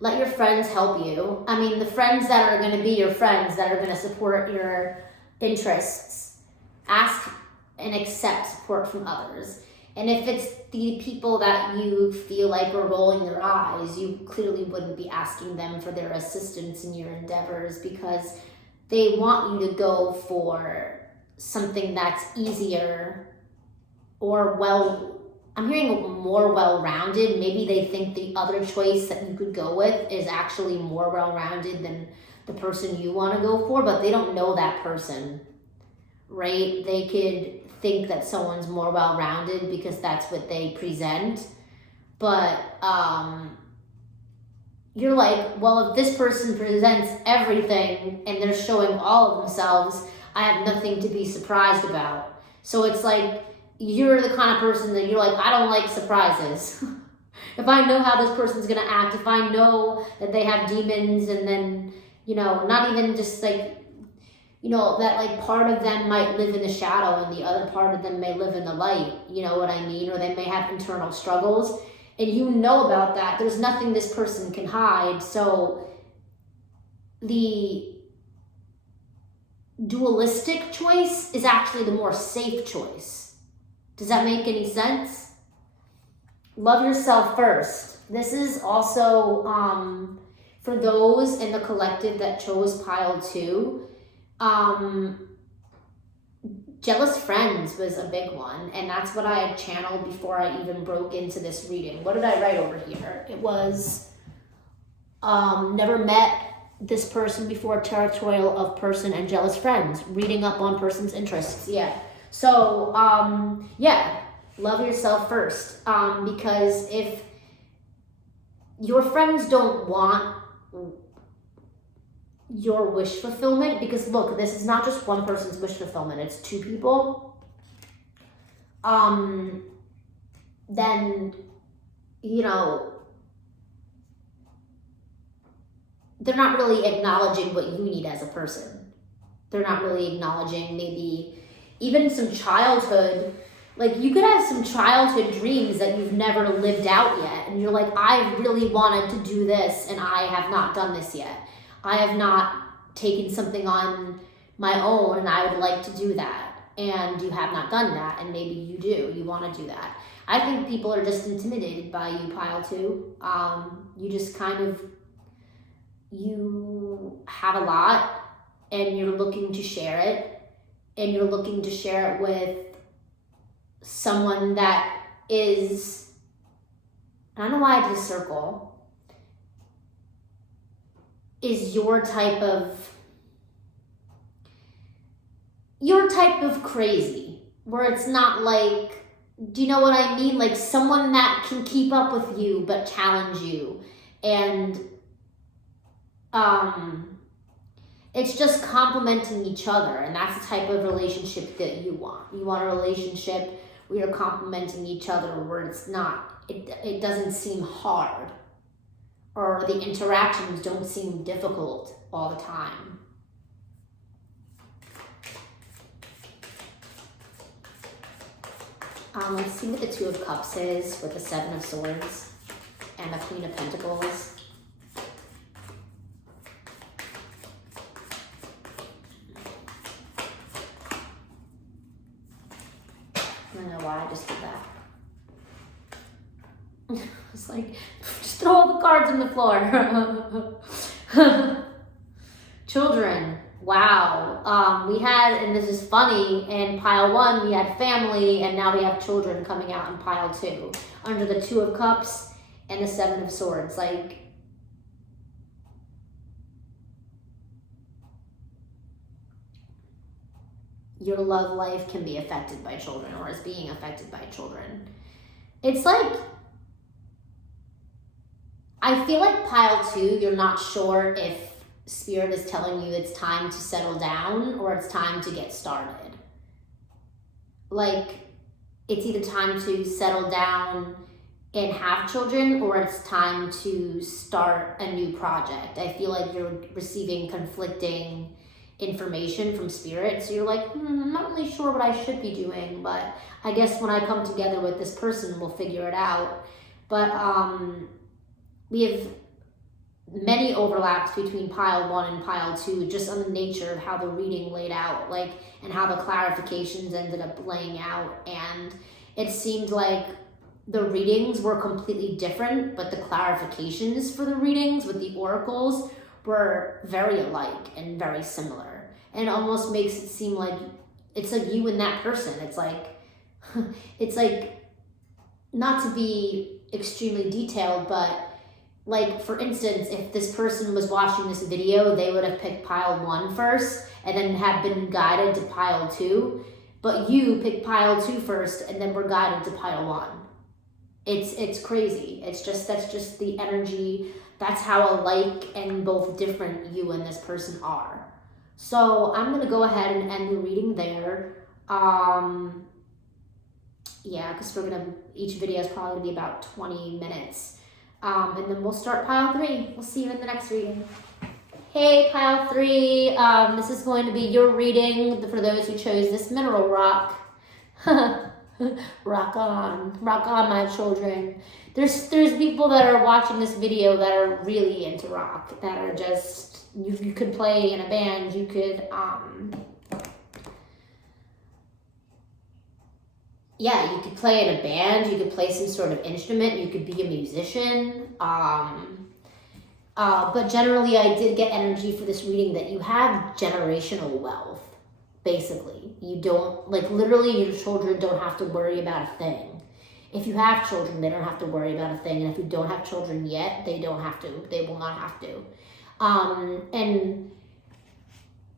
Let your friends help you. I mean, the friends that are going to be your friends, that are going to support your interests, ask and accept support from others. And if it's the people that you feel like are rolling their eyes, you clearly wouldn't be asking them for their assistance in your endeavors because they want you to go for something that's easier or I'm hearing more well-rounded. Maybe they think the other choice that you could go with is actually more well-rounded than the person you want to go for, but they don't know that person, right? They could think that someone's more well-rounded because that's what they present. But you're like, well, if this person presents everything and they're showing all of themselves, I have nothing to be surprised about. So it's like, you're the kind of person that you're like, I don't like surprises. If I know how this person's going to act, if I know that they have demons and then, not even just like, that like part of them might live in the shadow and the other part of them may live in the light, you know what I mean? Or they may have internal struggles and you know about that. There's nothing this person can hide. So the dualistic choice is actually the more safe choice. Does that make any sense? Love yourself first. This is also for those in the collective that chose pile 2. Jealous friends was a big one, and that's what I had channeled before I even broke into this reading. What did I write over here? It was never met this person before, territorial of person and jealous friends, reading up on person's interests. Yeah. So, love yourself first, because if your friends don't want your wish fulfillment, because look, this is not just one person's wish fulfillment, it's 2 people, then, they're not really acknowledging what you need as a person. They're not really acknowledging maybe even some childhood. Like, you could have some childhood dreams that you've never lived out yet. And you're like, I really wanted to do this and I have not done this yet. I have not taken something on my own and I would like to do that. And you have not done that, and maybe you do. You want to do that. I think people are just intimidated by you, pile 2. You just kind of, you have a lot and you're looking to share it, and you're looking to share it with someone that is, I don't know why I did a circle, is your type of crazy, where it's not like, do you know what I mean? Like someone that can keep up with you but challenge you, and it's just complementing each other, and that's the type of relationship that you want. You want a relationship where you're complementing each other, where it's not, it doesn't seem hard, or the interactions don't seem difficult all the time. Let's see what the 2 of Cups is with the 7 of Swords and the Queen of Pentacles. I don't know why I just did that. It's like, just throw all the cards on the floor. Children. Wow. We had, and this is funny, in pile 1 we had family, and now we have children coming out in pile 2 under the 2 of Cups and the 7 of Swords. Like, your love life can be affected by children, or is being affected by children. It's like, I feel like pile 2, you're not sure if Spirit is telling you it's time to settle down or it's time to get started. Like, it's either time to settle down and have children, or it's time to start a new project. I feel like you're receiving conflicting information from Spirit, so you're like, I'm not really sure what I should be doing, but I guess when I come together with this person, we'll figure it out. But we have many overlaps between pile 1 and pile 2, just on the nature of how the reading laid out, like, and how the clarifications ended up laying out. And it seemed like the readings were completely different, but the clarifications for the readings with the oracles were very alike and very similar. And it almost makes it seem like it's like you and that person. It's like, not to be extremely detailed, but like, for instance, if this person was watching this video, they would have picked pile 1 first and then have been guided to pile 2. But you picked pile 2 first and then were guided to pile 1. It's crazy. It's just, that's just the energy. That's how alike and both different you and this person are. So I'm going to go ahead and end the reading there. Yeah, because each video is probably going to be about 20 minutes. And then we'll start pile 3. We'll see you in the next reading. Hey, pile 3. This is going to be your reading for those who chose this mineral rock. Rock on, my children. There's people that are watching this video that are really into rock, that are just, you could play in a band, you could, yeah, you could play in a band, you could play some sort of instrument, you could be a musician. But generally, I did get energy for this reading that you have generational wealth, basically. You don't, like, literally your children don't have to worry about a thing. If you have children, they don't have to worry about a thing. And if you don't have children yet, they don't have to. They will not have to. And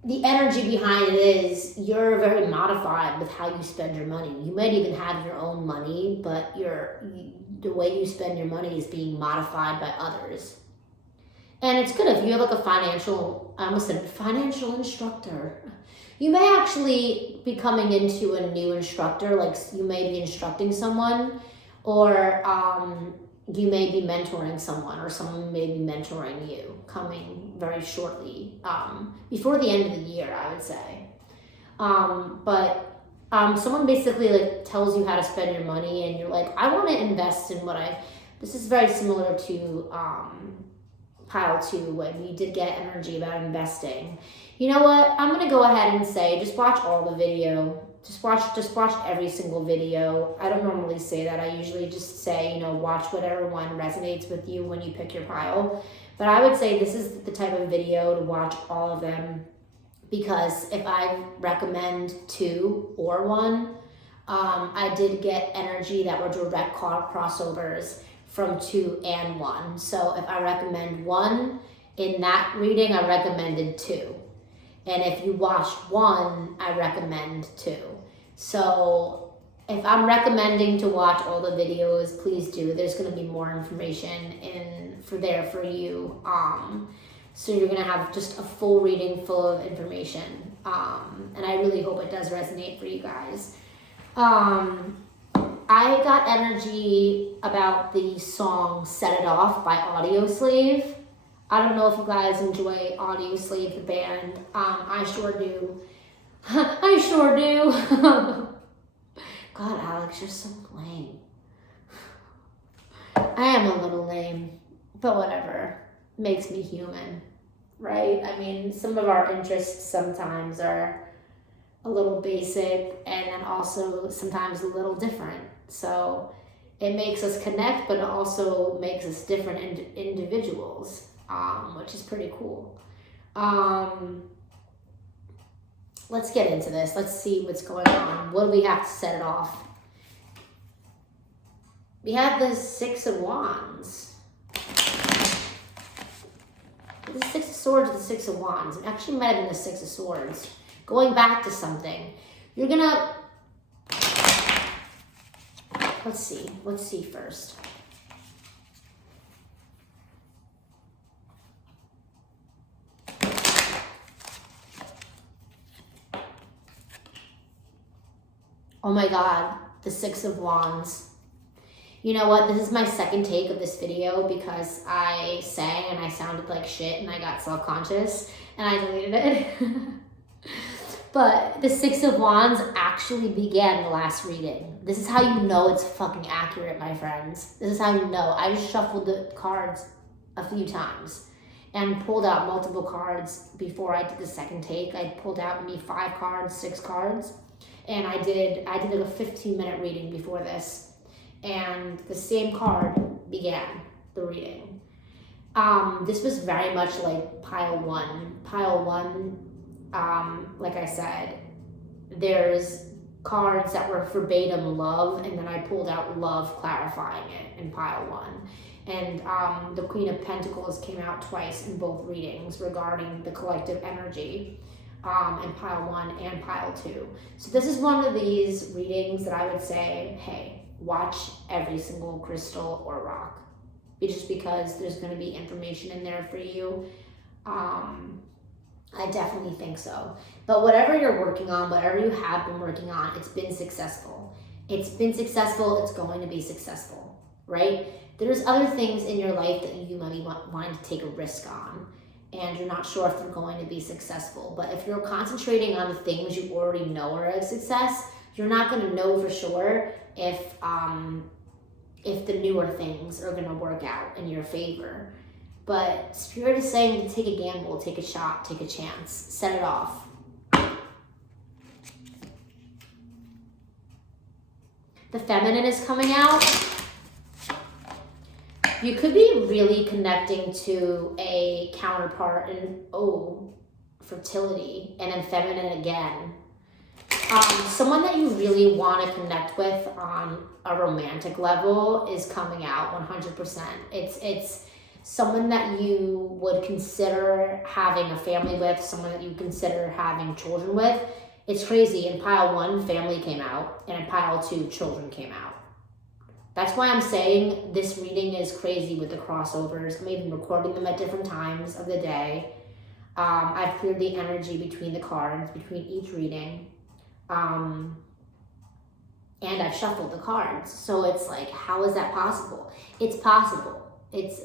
the energy behind it is you're very modified with how you spend your money. You might even have your own money, but the way you spend your money is being modified by others. And it's good if you have like a financial instructor. You may actually be coming into a new instructor, like you may be instructing someone, or you may be mentoring someone, or someone may be mentoring you coming very shortly, before the end of the year, I would say. Someone basically like tells you how to spend your money, and you're like, I want to invest in this is very similar to pile 2, when we did get energy about investing. You know what? I'm gonna go ahead and say, just watch all the video. Just watch every single video. I don't normally say that. I usually just say, watch whatever one resonates with you when you pick your pile. But I would say this is the type of video to watch all of them, because if I recommend 2 or 1, I did get energy that were direct crossovers from 2 and 1. So if I recommend 1 in that reading, I recommended 2. And if you watched 1, I recommend 2. So if I'm recommending to watch all the videos, please do. There's going to be more information for you. So you're going to have just a full reading full of information. And I really hope it does resonate for you guys. I got energy about the song Set It Off by Audioslave. I don't know if you guys enjoy Audioslave, the band. I sure do. I sure do. God, Alex, you're so lame. I am a little lame, but whatever. Makes me human, right? I mean, some of our interests sometimes are a little basic, and then also sometimes a little different. So it makes us connect, but it also makes us different individuals, which is pretty cool. Let's get into this. Let's see what's going on. What do we have to set it off? We have the 6 of Wands. The 6 of Swords or the 6 of Wands. It actually might have been the 6 of Swords. Going back to something. You're gonna... Let's see. Let's see first. Oh my God, the 6 of Wands. You know what? This is my second take of this video because I sang and I sounded like shit and I got self-conscious and I deleted it. But the 6 of Wands actually began the last reading. This is how you know it's fucking accurate, my friends. This is how you know. I just shuffled the cards a few times and pulled out multiple cards before I did the second take. I pulled out maybe 5 cards, 6 cards. And I did like a 15-minute reading before this. And the same card began the reading. This was very much like pile 1. Pile 1, like I said, there's cards that were verbatim love, and then I pulled out love clarifying it in pile 1. And the Queen of Pentacles came out twice in both readings regarding the collective energy. In pile 1 and pile 2. So this is one of these readings that I would say, hey, watch every single crystal or rock. Just because there's going to be information in there for you. I definitely think so. But whatever you're working on, whatever you have been working on, it's been successful. It's been successful, it's going to be successful, right? There's other things in your life that you might be wanting to take a risk on, and you're not sure if they're going to be successful. But if you're concentrating on the things you already know are a success, you're not going to know for sure if the newer things are going to work out in your favor. But Spirit is saying to take a gamble, take a shot, take a chance, set it off. The Feminine is coming out. You could be really connecting to a counterpart in, fertility, and then feminine again. Someone that you really want to connect with on a romantic level is coming out 100%. It's someone that you would consider having a family with, someone that you consider having children with. It's crazy. In pile 1, family came out, and in pile 2, children came out. That's why I'm saying this reading is crazy with the crossovers. I'm even recording them at different times of the day. I've cleared the energy between the cards, between each reading. and I've shuffled the cards. So it's like, how is that possible? It's possible. It's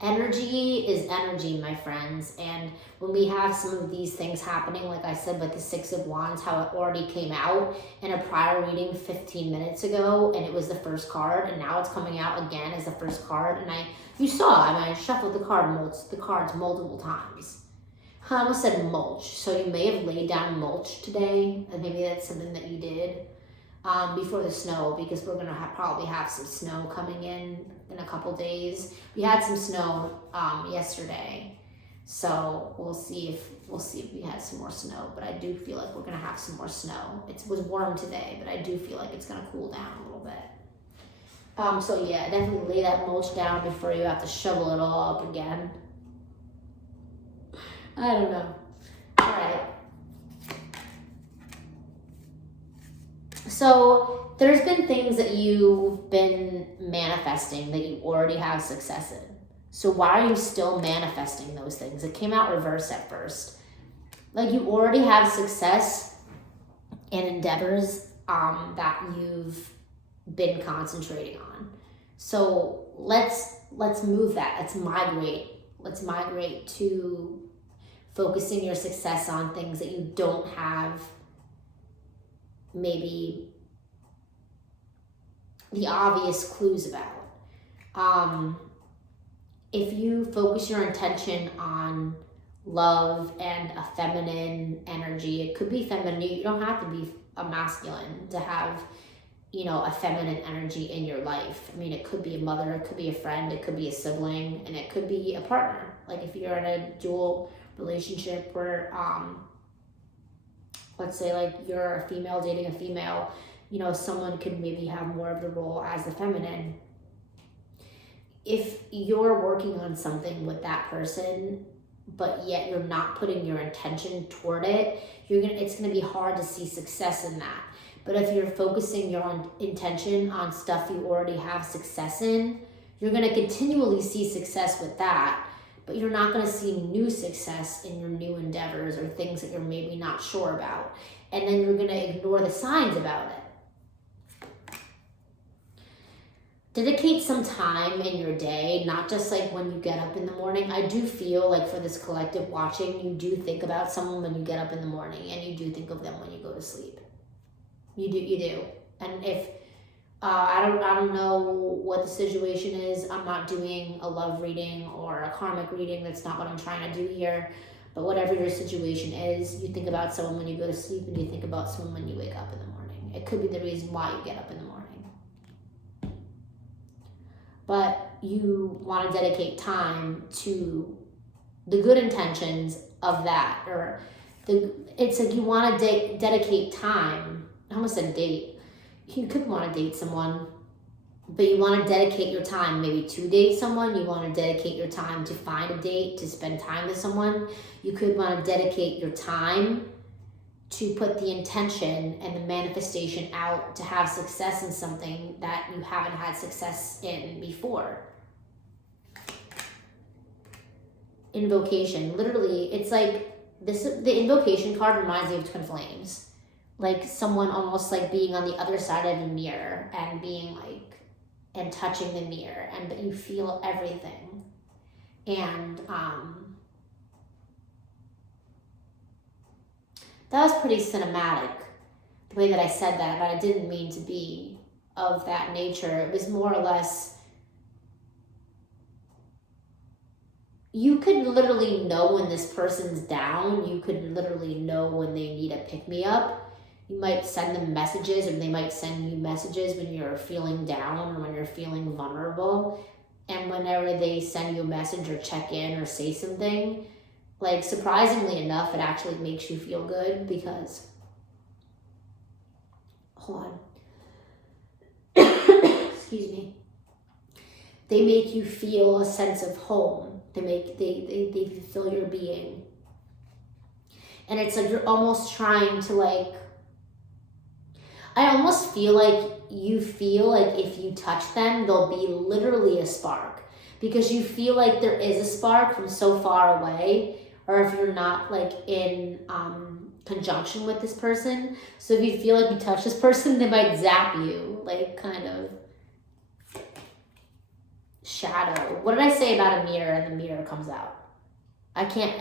energy is energy, my friends. And when we have some of these things happening, like I said, with the Six of Wands, how it already came out in a prior reading 15 minutes ago, and it was the first card, and now it's coming out again as the first card. And you saw, I shuffled the cards multiple times. I almost said mulch. So you may have laid down mulch today, and maybe that's something that you did before the snow, because we're gonna probably have some snow coming in a couple days. We had some snow yesterday, so we'll see if we had some more snow. But I do feel like we're gonna have some more snow. It was warm today, but I do feel like it's gonna cool down a little bit. So yeah, definitely lay that mulch down before you have to shovel it all up again. I don't know. All right. So there's been things that you've been manifesting that you already have success in. So why are you still manifesting those things? It came out reverse at first. Like, you already have success in endeavors that you've been concentrating on. So let's move that. Let's migrate to focusing your success on things that you don't have maybe the obvious clues about. If you focus your intention on love and a feminine energy, it could be feminine. You don't have to be a masculine to have, a feminine energy in your life. I mean, it could be a mother, it could be a friend, it could be a sibling, and it could be a partner. Like if you're in a dual relationship where, let's say like you're a female dating a female, someone could maybe have more of the role as the feminine. If you're working on something with that person, but yet you're not putting your intention toward it, it's gonna be hard to see success in that. But if you're focusing your intention on stuff you already have success in, you're gonna continually see success with that, but you're not gonna see new success in your new endeavors or things that you're maybe not sure about. And then you're gonna ignore the signs about it. Dedicate some time in your day, not just like when you get up in the morning. I do feel like for this collective watching, you do think about someone when you get up in the morning, and you do think of them when you go to sleep. You do. And if, I don't know what the situation is. I'm not doing a love reading or a karmic reading. That's not what I'm trying to do here. But whatever your situation is, you think about someone when you go to sleep, and you think about someone when you wake up in the morning. It could be the reason why you get up in the morning. But you want to dedicate time to the good intentions of that. Or it's like you want to dedicate time. I almost said date. You could want to date someone, but you want to dedicate your time maybe to date someone. You want to dedicate your time to find a date, to spend time with someone. You could want to dedicate your time to put the intention and the manifestation out to have success in something that you haven't had success in before. Invocation, literally, it's like this. The invocation card reminds me of twin flames, like someone almost like being on the other side of a mirror and being like, and touching the mirror, and but you feel everything, and that was pretty cinematic, the way that I said that, but I didn't mean to be of that nature. It was more or less, you could literally know when this person's down. You could literally know when they need a pick-me-up. You might send them messages, or they might send you messages when you're feeling down or when you're feeling vulnerable. And whenever they send you a message or check in or say something, like surprisingly enough, it actually makes you feel good because, hold on, excuse me. They make you feel a sense of home. They fulfill your being. And it's like you're almost trying to like, I almost feel like you feel like if you touch them, there'll be literally a spark, because you feel like there is a spark from so far away. Or if you're not like in conjunction with this person. So if you feel like you touch this person, they might zap you, like kind of shadow. What did I say about a mirror and the mirror comes out? I can't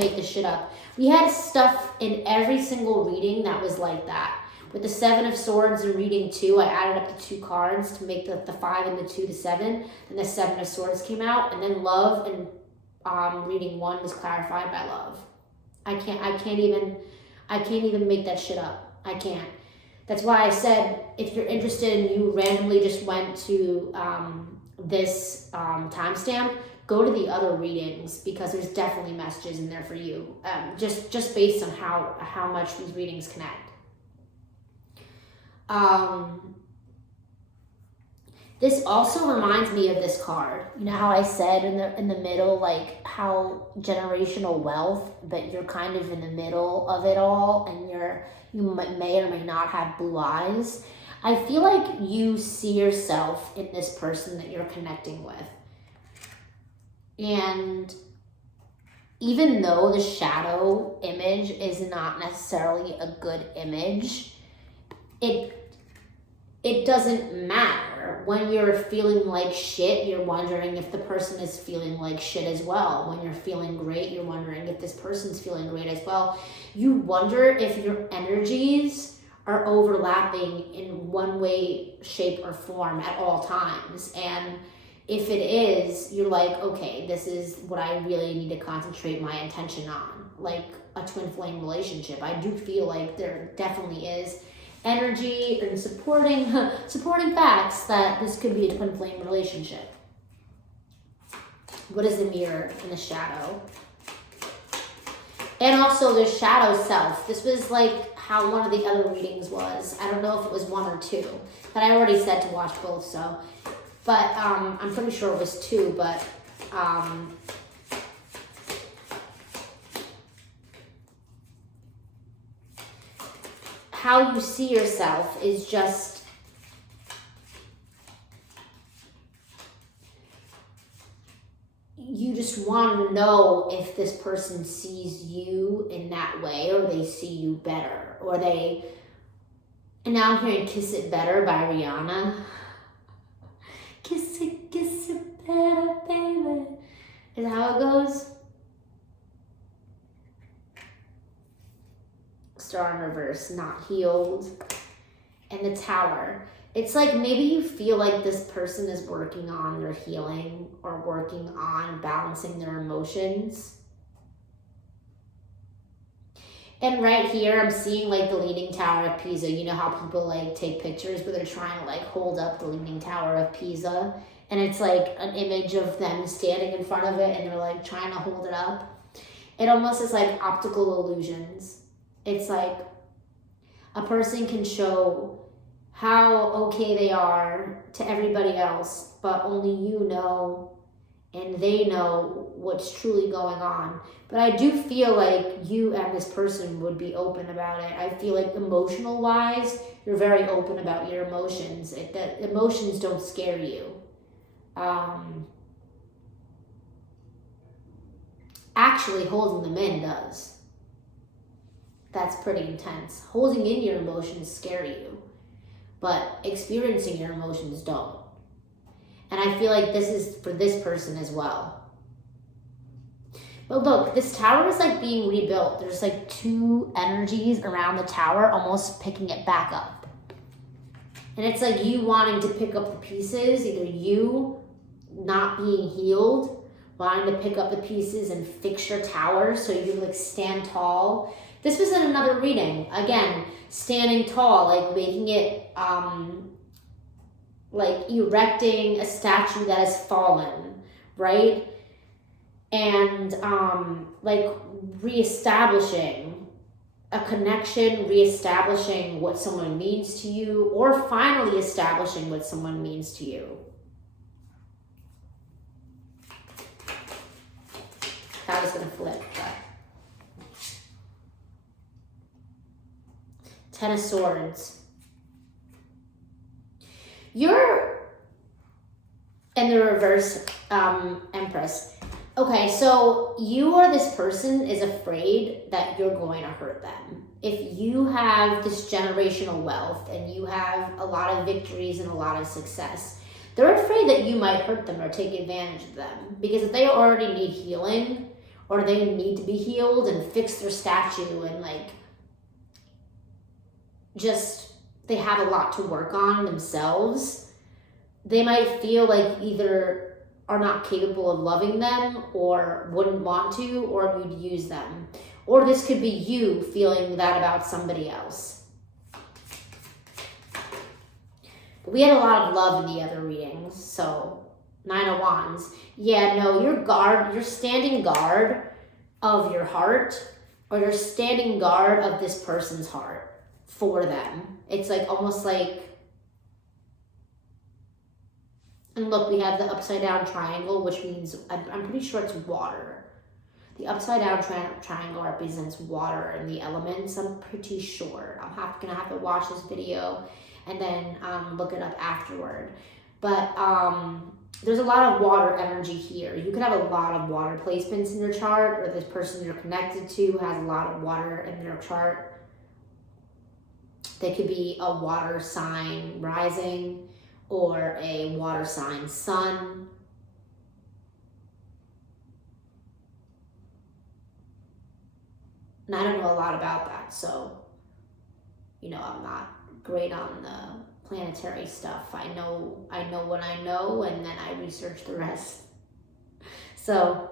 make this shit up. We had stuff in every single reading that was like that. With the 7 of Swords in reading 2, I added up the 2 cards to make the 5 and the 2 the 7. And the 7 of Swords came out. And then love in reading 1 was clarified by love. I can't even make that shit up. I can't. That's why I said, if you're interested and you randomly just went to this timestamp, go to the other readings, because there's definitely messages in there for you, just based on how much these readings connect. This also reminds me of this card. You know how I said in the middle, like how generational wealth, but you're kind of in the middle of it all, and you may or may not have blue eyes. I feel like you see yourself in this person that you're connecting with. And even though the shadow image is not necessarily a good image, it doesn't matter. When you're feeling like shit, you're wondering if the person is feeling like shit as well. When you're feeling great, you're wondering if this person's feeling great as well. You wonder if your energies are overlapping in one way, shape, or form at all times. And if it is, you're like, okay, this is what I really need to concentrate my attention on, like a twin flame relationship. I do feel like there definitely is energy and supporting facts that this could be a twin flame relationship. What is the mirror and the shadow? And also the shadow self. This was like how one of the other readings was. I don't know if it was 1 or 2, but I already said to watch both, so. But I'm pretty sure it was 2, but how you see yourself is just you just want to know if this person sees you in that way, or they see you better, or they. And now I'm hearing "Kiss It Better" by Rihanna. Kiss it better, baby. Is that how it goes? Star in reverse, not healed. And the Tower. It's like maybe you feel like this person is working on their healing, or working on balancing their emotions. And right here, I'm seeing like the Leaning Tower of Pisa. You know how people like take pictures where they're trying to like hold up the Leaning Tower of Pisa, and it's like an image of them standing in front of it, and they're like trying to hold it up. It almost is like optical illusions. It's like a person can show how okay they are to everybody else, but only you know, and they know what's truly going on. But I do feel like you and this person would be open about it. I feel like emotional wise, you're very open about your emotions. That emotions don't scare you. Actually, holding them in does. That's pretty intense. Holding in your emotions scare you, but experiencing your emotions don't. And I feel like this is for this person as well. But look, this tower is like being rebuilt. There's like 2 energies around the tower, almost picking it back up. And it's like you wanting to pick up the pieces, either you not being healed, wanting to pick up the pieces and fix your tower so you can like stand tall. This was in another reading. Again, standing tall, like making it, like erecting a statue that has fallen, right? And like reestablishing a connection, reestablishing what someone means to you, or finally establishing what someone means to you. I was gonna flip, but 10 of Swords. You're in the reverse, Empress. Okay, so you or this person is afraid that you're going to hurt them. If you have this generational wealth and you have a lot of victories and a lot of success, they're afraid that you might hurt them or take advantage of them. Because if they already need healing or they need to be healed and fix their statue and like just they have a lot to work on themselves, they might feel like either are not capable of loving them or wouldn't want to, or you'd use them. Or this could be you feeling that about somebody else. But we had a lot of love in the other readings, so 9 of Wands. Yeah, no, you're standing guard of your heart, or you're standing guard of this person's heart for them. It's like almost like, and look, we have the upside down triangle, which means, I'm pretty sure it's water. The upside down triangle represents water and the elements, I'm pretty sure. I'm gonna have to watch this video and then look it up afterward. But there's a lot of water energy here. You could have a lot of water placements in your chart, or this person you're connected to has a lot of water in their chart. They could be a water sign rising, or a water sign sun. And I don't know a lot about that, so, you know, I'm not great on the planetary stuff. I know what I know, and then I research the rest. So,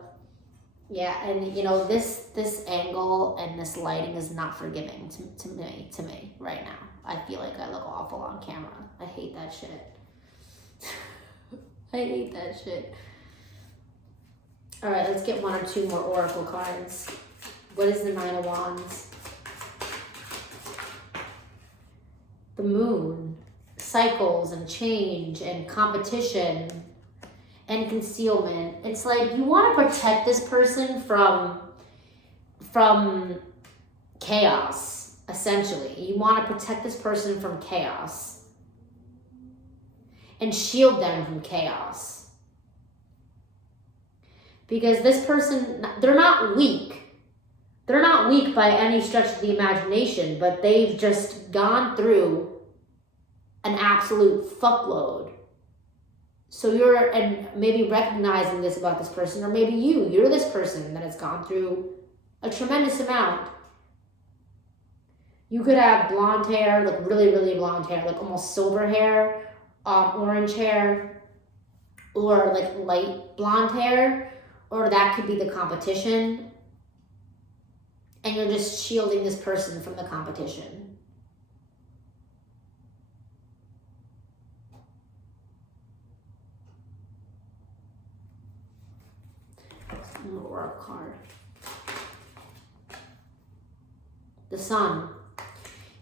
yeah, and you know, this angle and this lighting is not forgiving to me right now. I feel like I look awful on camera. I hate that shit. I hate that shit. All right, let's get 1 or 2 more oracle cards. What is the 9 of Wands? The Moon. Cycles and change and competition and concealment. It's like you want to protect this person from chaos, essentially. You want to protect this person from chaos and shield them from chaos. Because this person, they're not weak. They're not weak by any stretch of the imagination, but they've just gone through an absolute fuckload. So you're and maybe recognizing this about this person, or maybe you're this person that has gone through a tremendous amount. You could have blonde hair, like really, really blonde hair, like almost silver hair, orange hair, or like light blonde hair, or that could be the competition. And you're just shielding this person from the competition. Or a card. The Sun.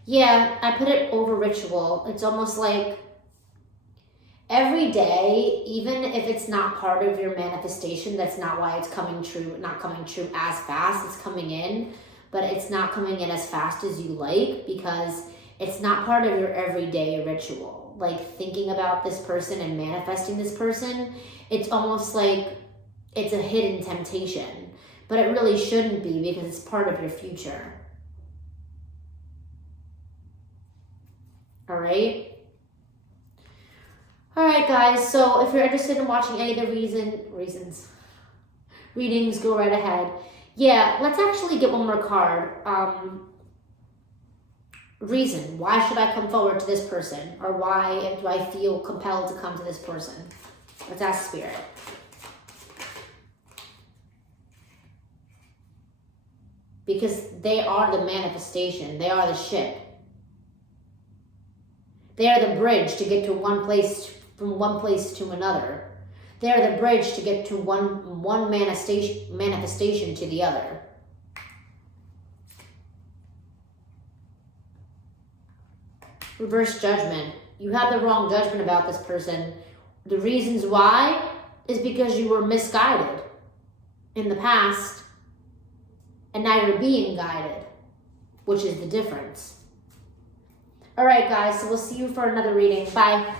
Yeah, I put it over ritual. It's almost like every day, even if it's not part of your manifestation, that's not why it's coming true, not coming true as fast. It's coming in, but it's not coming in as fast as you like because it's not part of your everyday ritual. Like thinking about this person and manifesting this person, it's almost like it's a hidden temptation, but it really shouldn't be because it's part of your future. All right? All right, guys, so if you're interested in watching any of the readings, go right ahead. Yeah, let's actually get one more card. Reason. Why should I come forward to this person? Or why do I feel compelled to come to this person? Let's ask Spirit. Because they are the manifestation. They are the ship. They are the bridge to get to from one place to another. They are the bridge to get to one manifestation to the other. Reverse judgment. You have the wrong judgment about this person. The reasons why is because you were misguided in the past, and now you're being guided, which is the difference. All right, guys, so we'll see you for another reading. Bye.